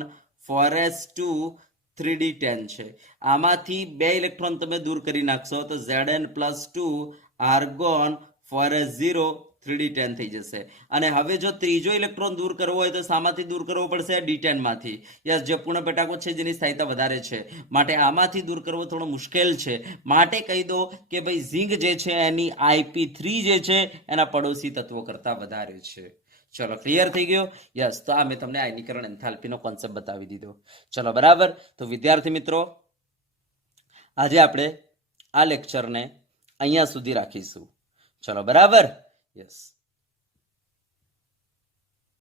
4s2 3d10 છે. આમાંથી 2 ઇલેક્ટ્રોન તમે દૂર કરી નાખશો તો Zn+2 આર્ગોન 4s0 3d10 થઈ જશે. અને હવે જો ત્રીજો ઇલેક્ટ્રોન દૂર કરવો હોય તો શામાંથી દૂર કરવો પડશે? d10 માંથી. યસ, જે પૂર્ણ પેટાકો છે જેની સ્થાયીતા વધારે છે, માટે આમાંથી દૂર કરવો થોડો મુશ્કેલ છે. માટે કહી દો કે ભાઈ ઝિંક જે છે એની Ip3 જે છે એના પડોશી તત્વો કરતા વધારે છે. ચલો, ક્લિયર થઈ ગયો? યસ, તો આ મેં તમને આયનીકરણ એન્થાલ્પીનો કોન્સેપ્ટ બતાવી દીધો. ચલો, બરાબર. તો વિદ્યાર્થી મિત્રો, આજે આપણે આ લેક્ચરને અહીંયા સુધી રાખીશું. ચલો, બરાબર. યસ.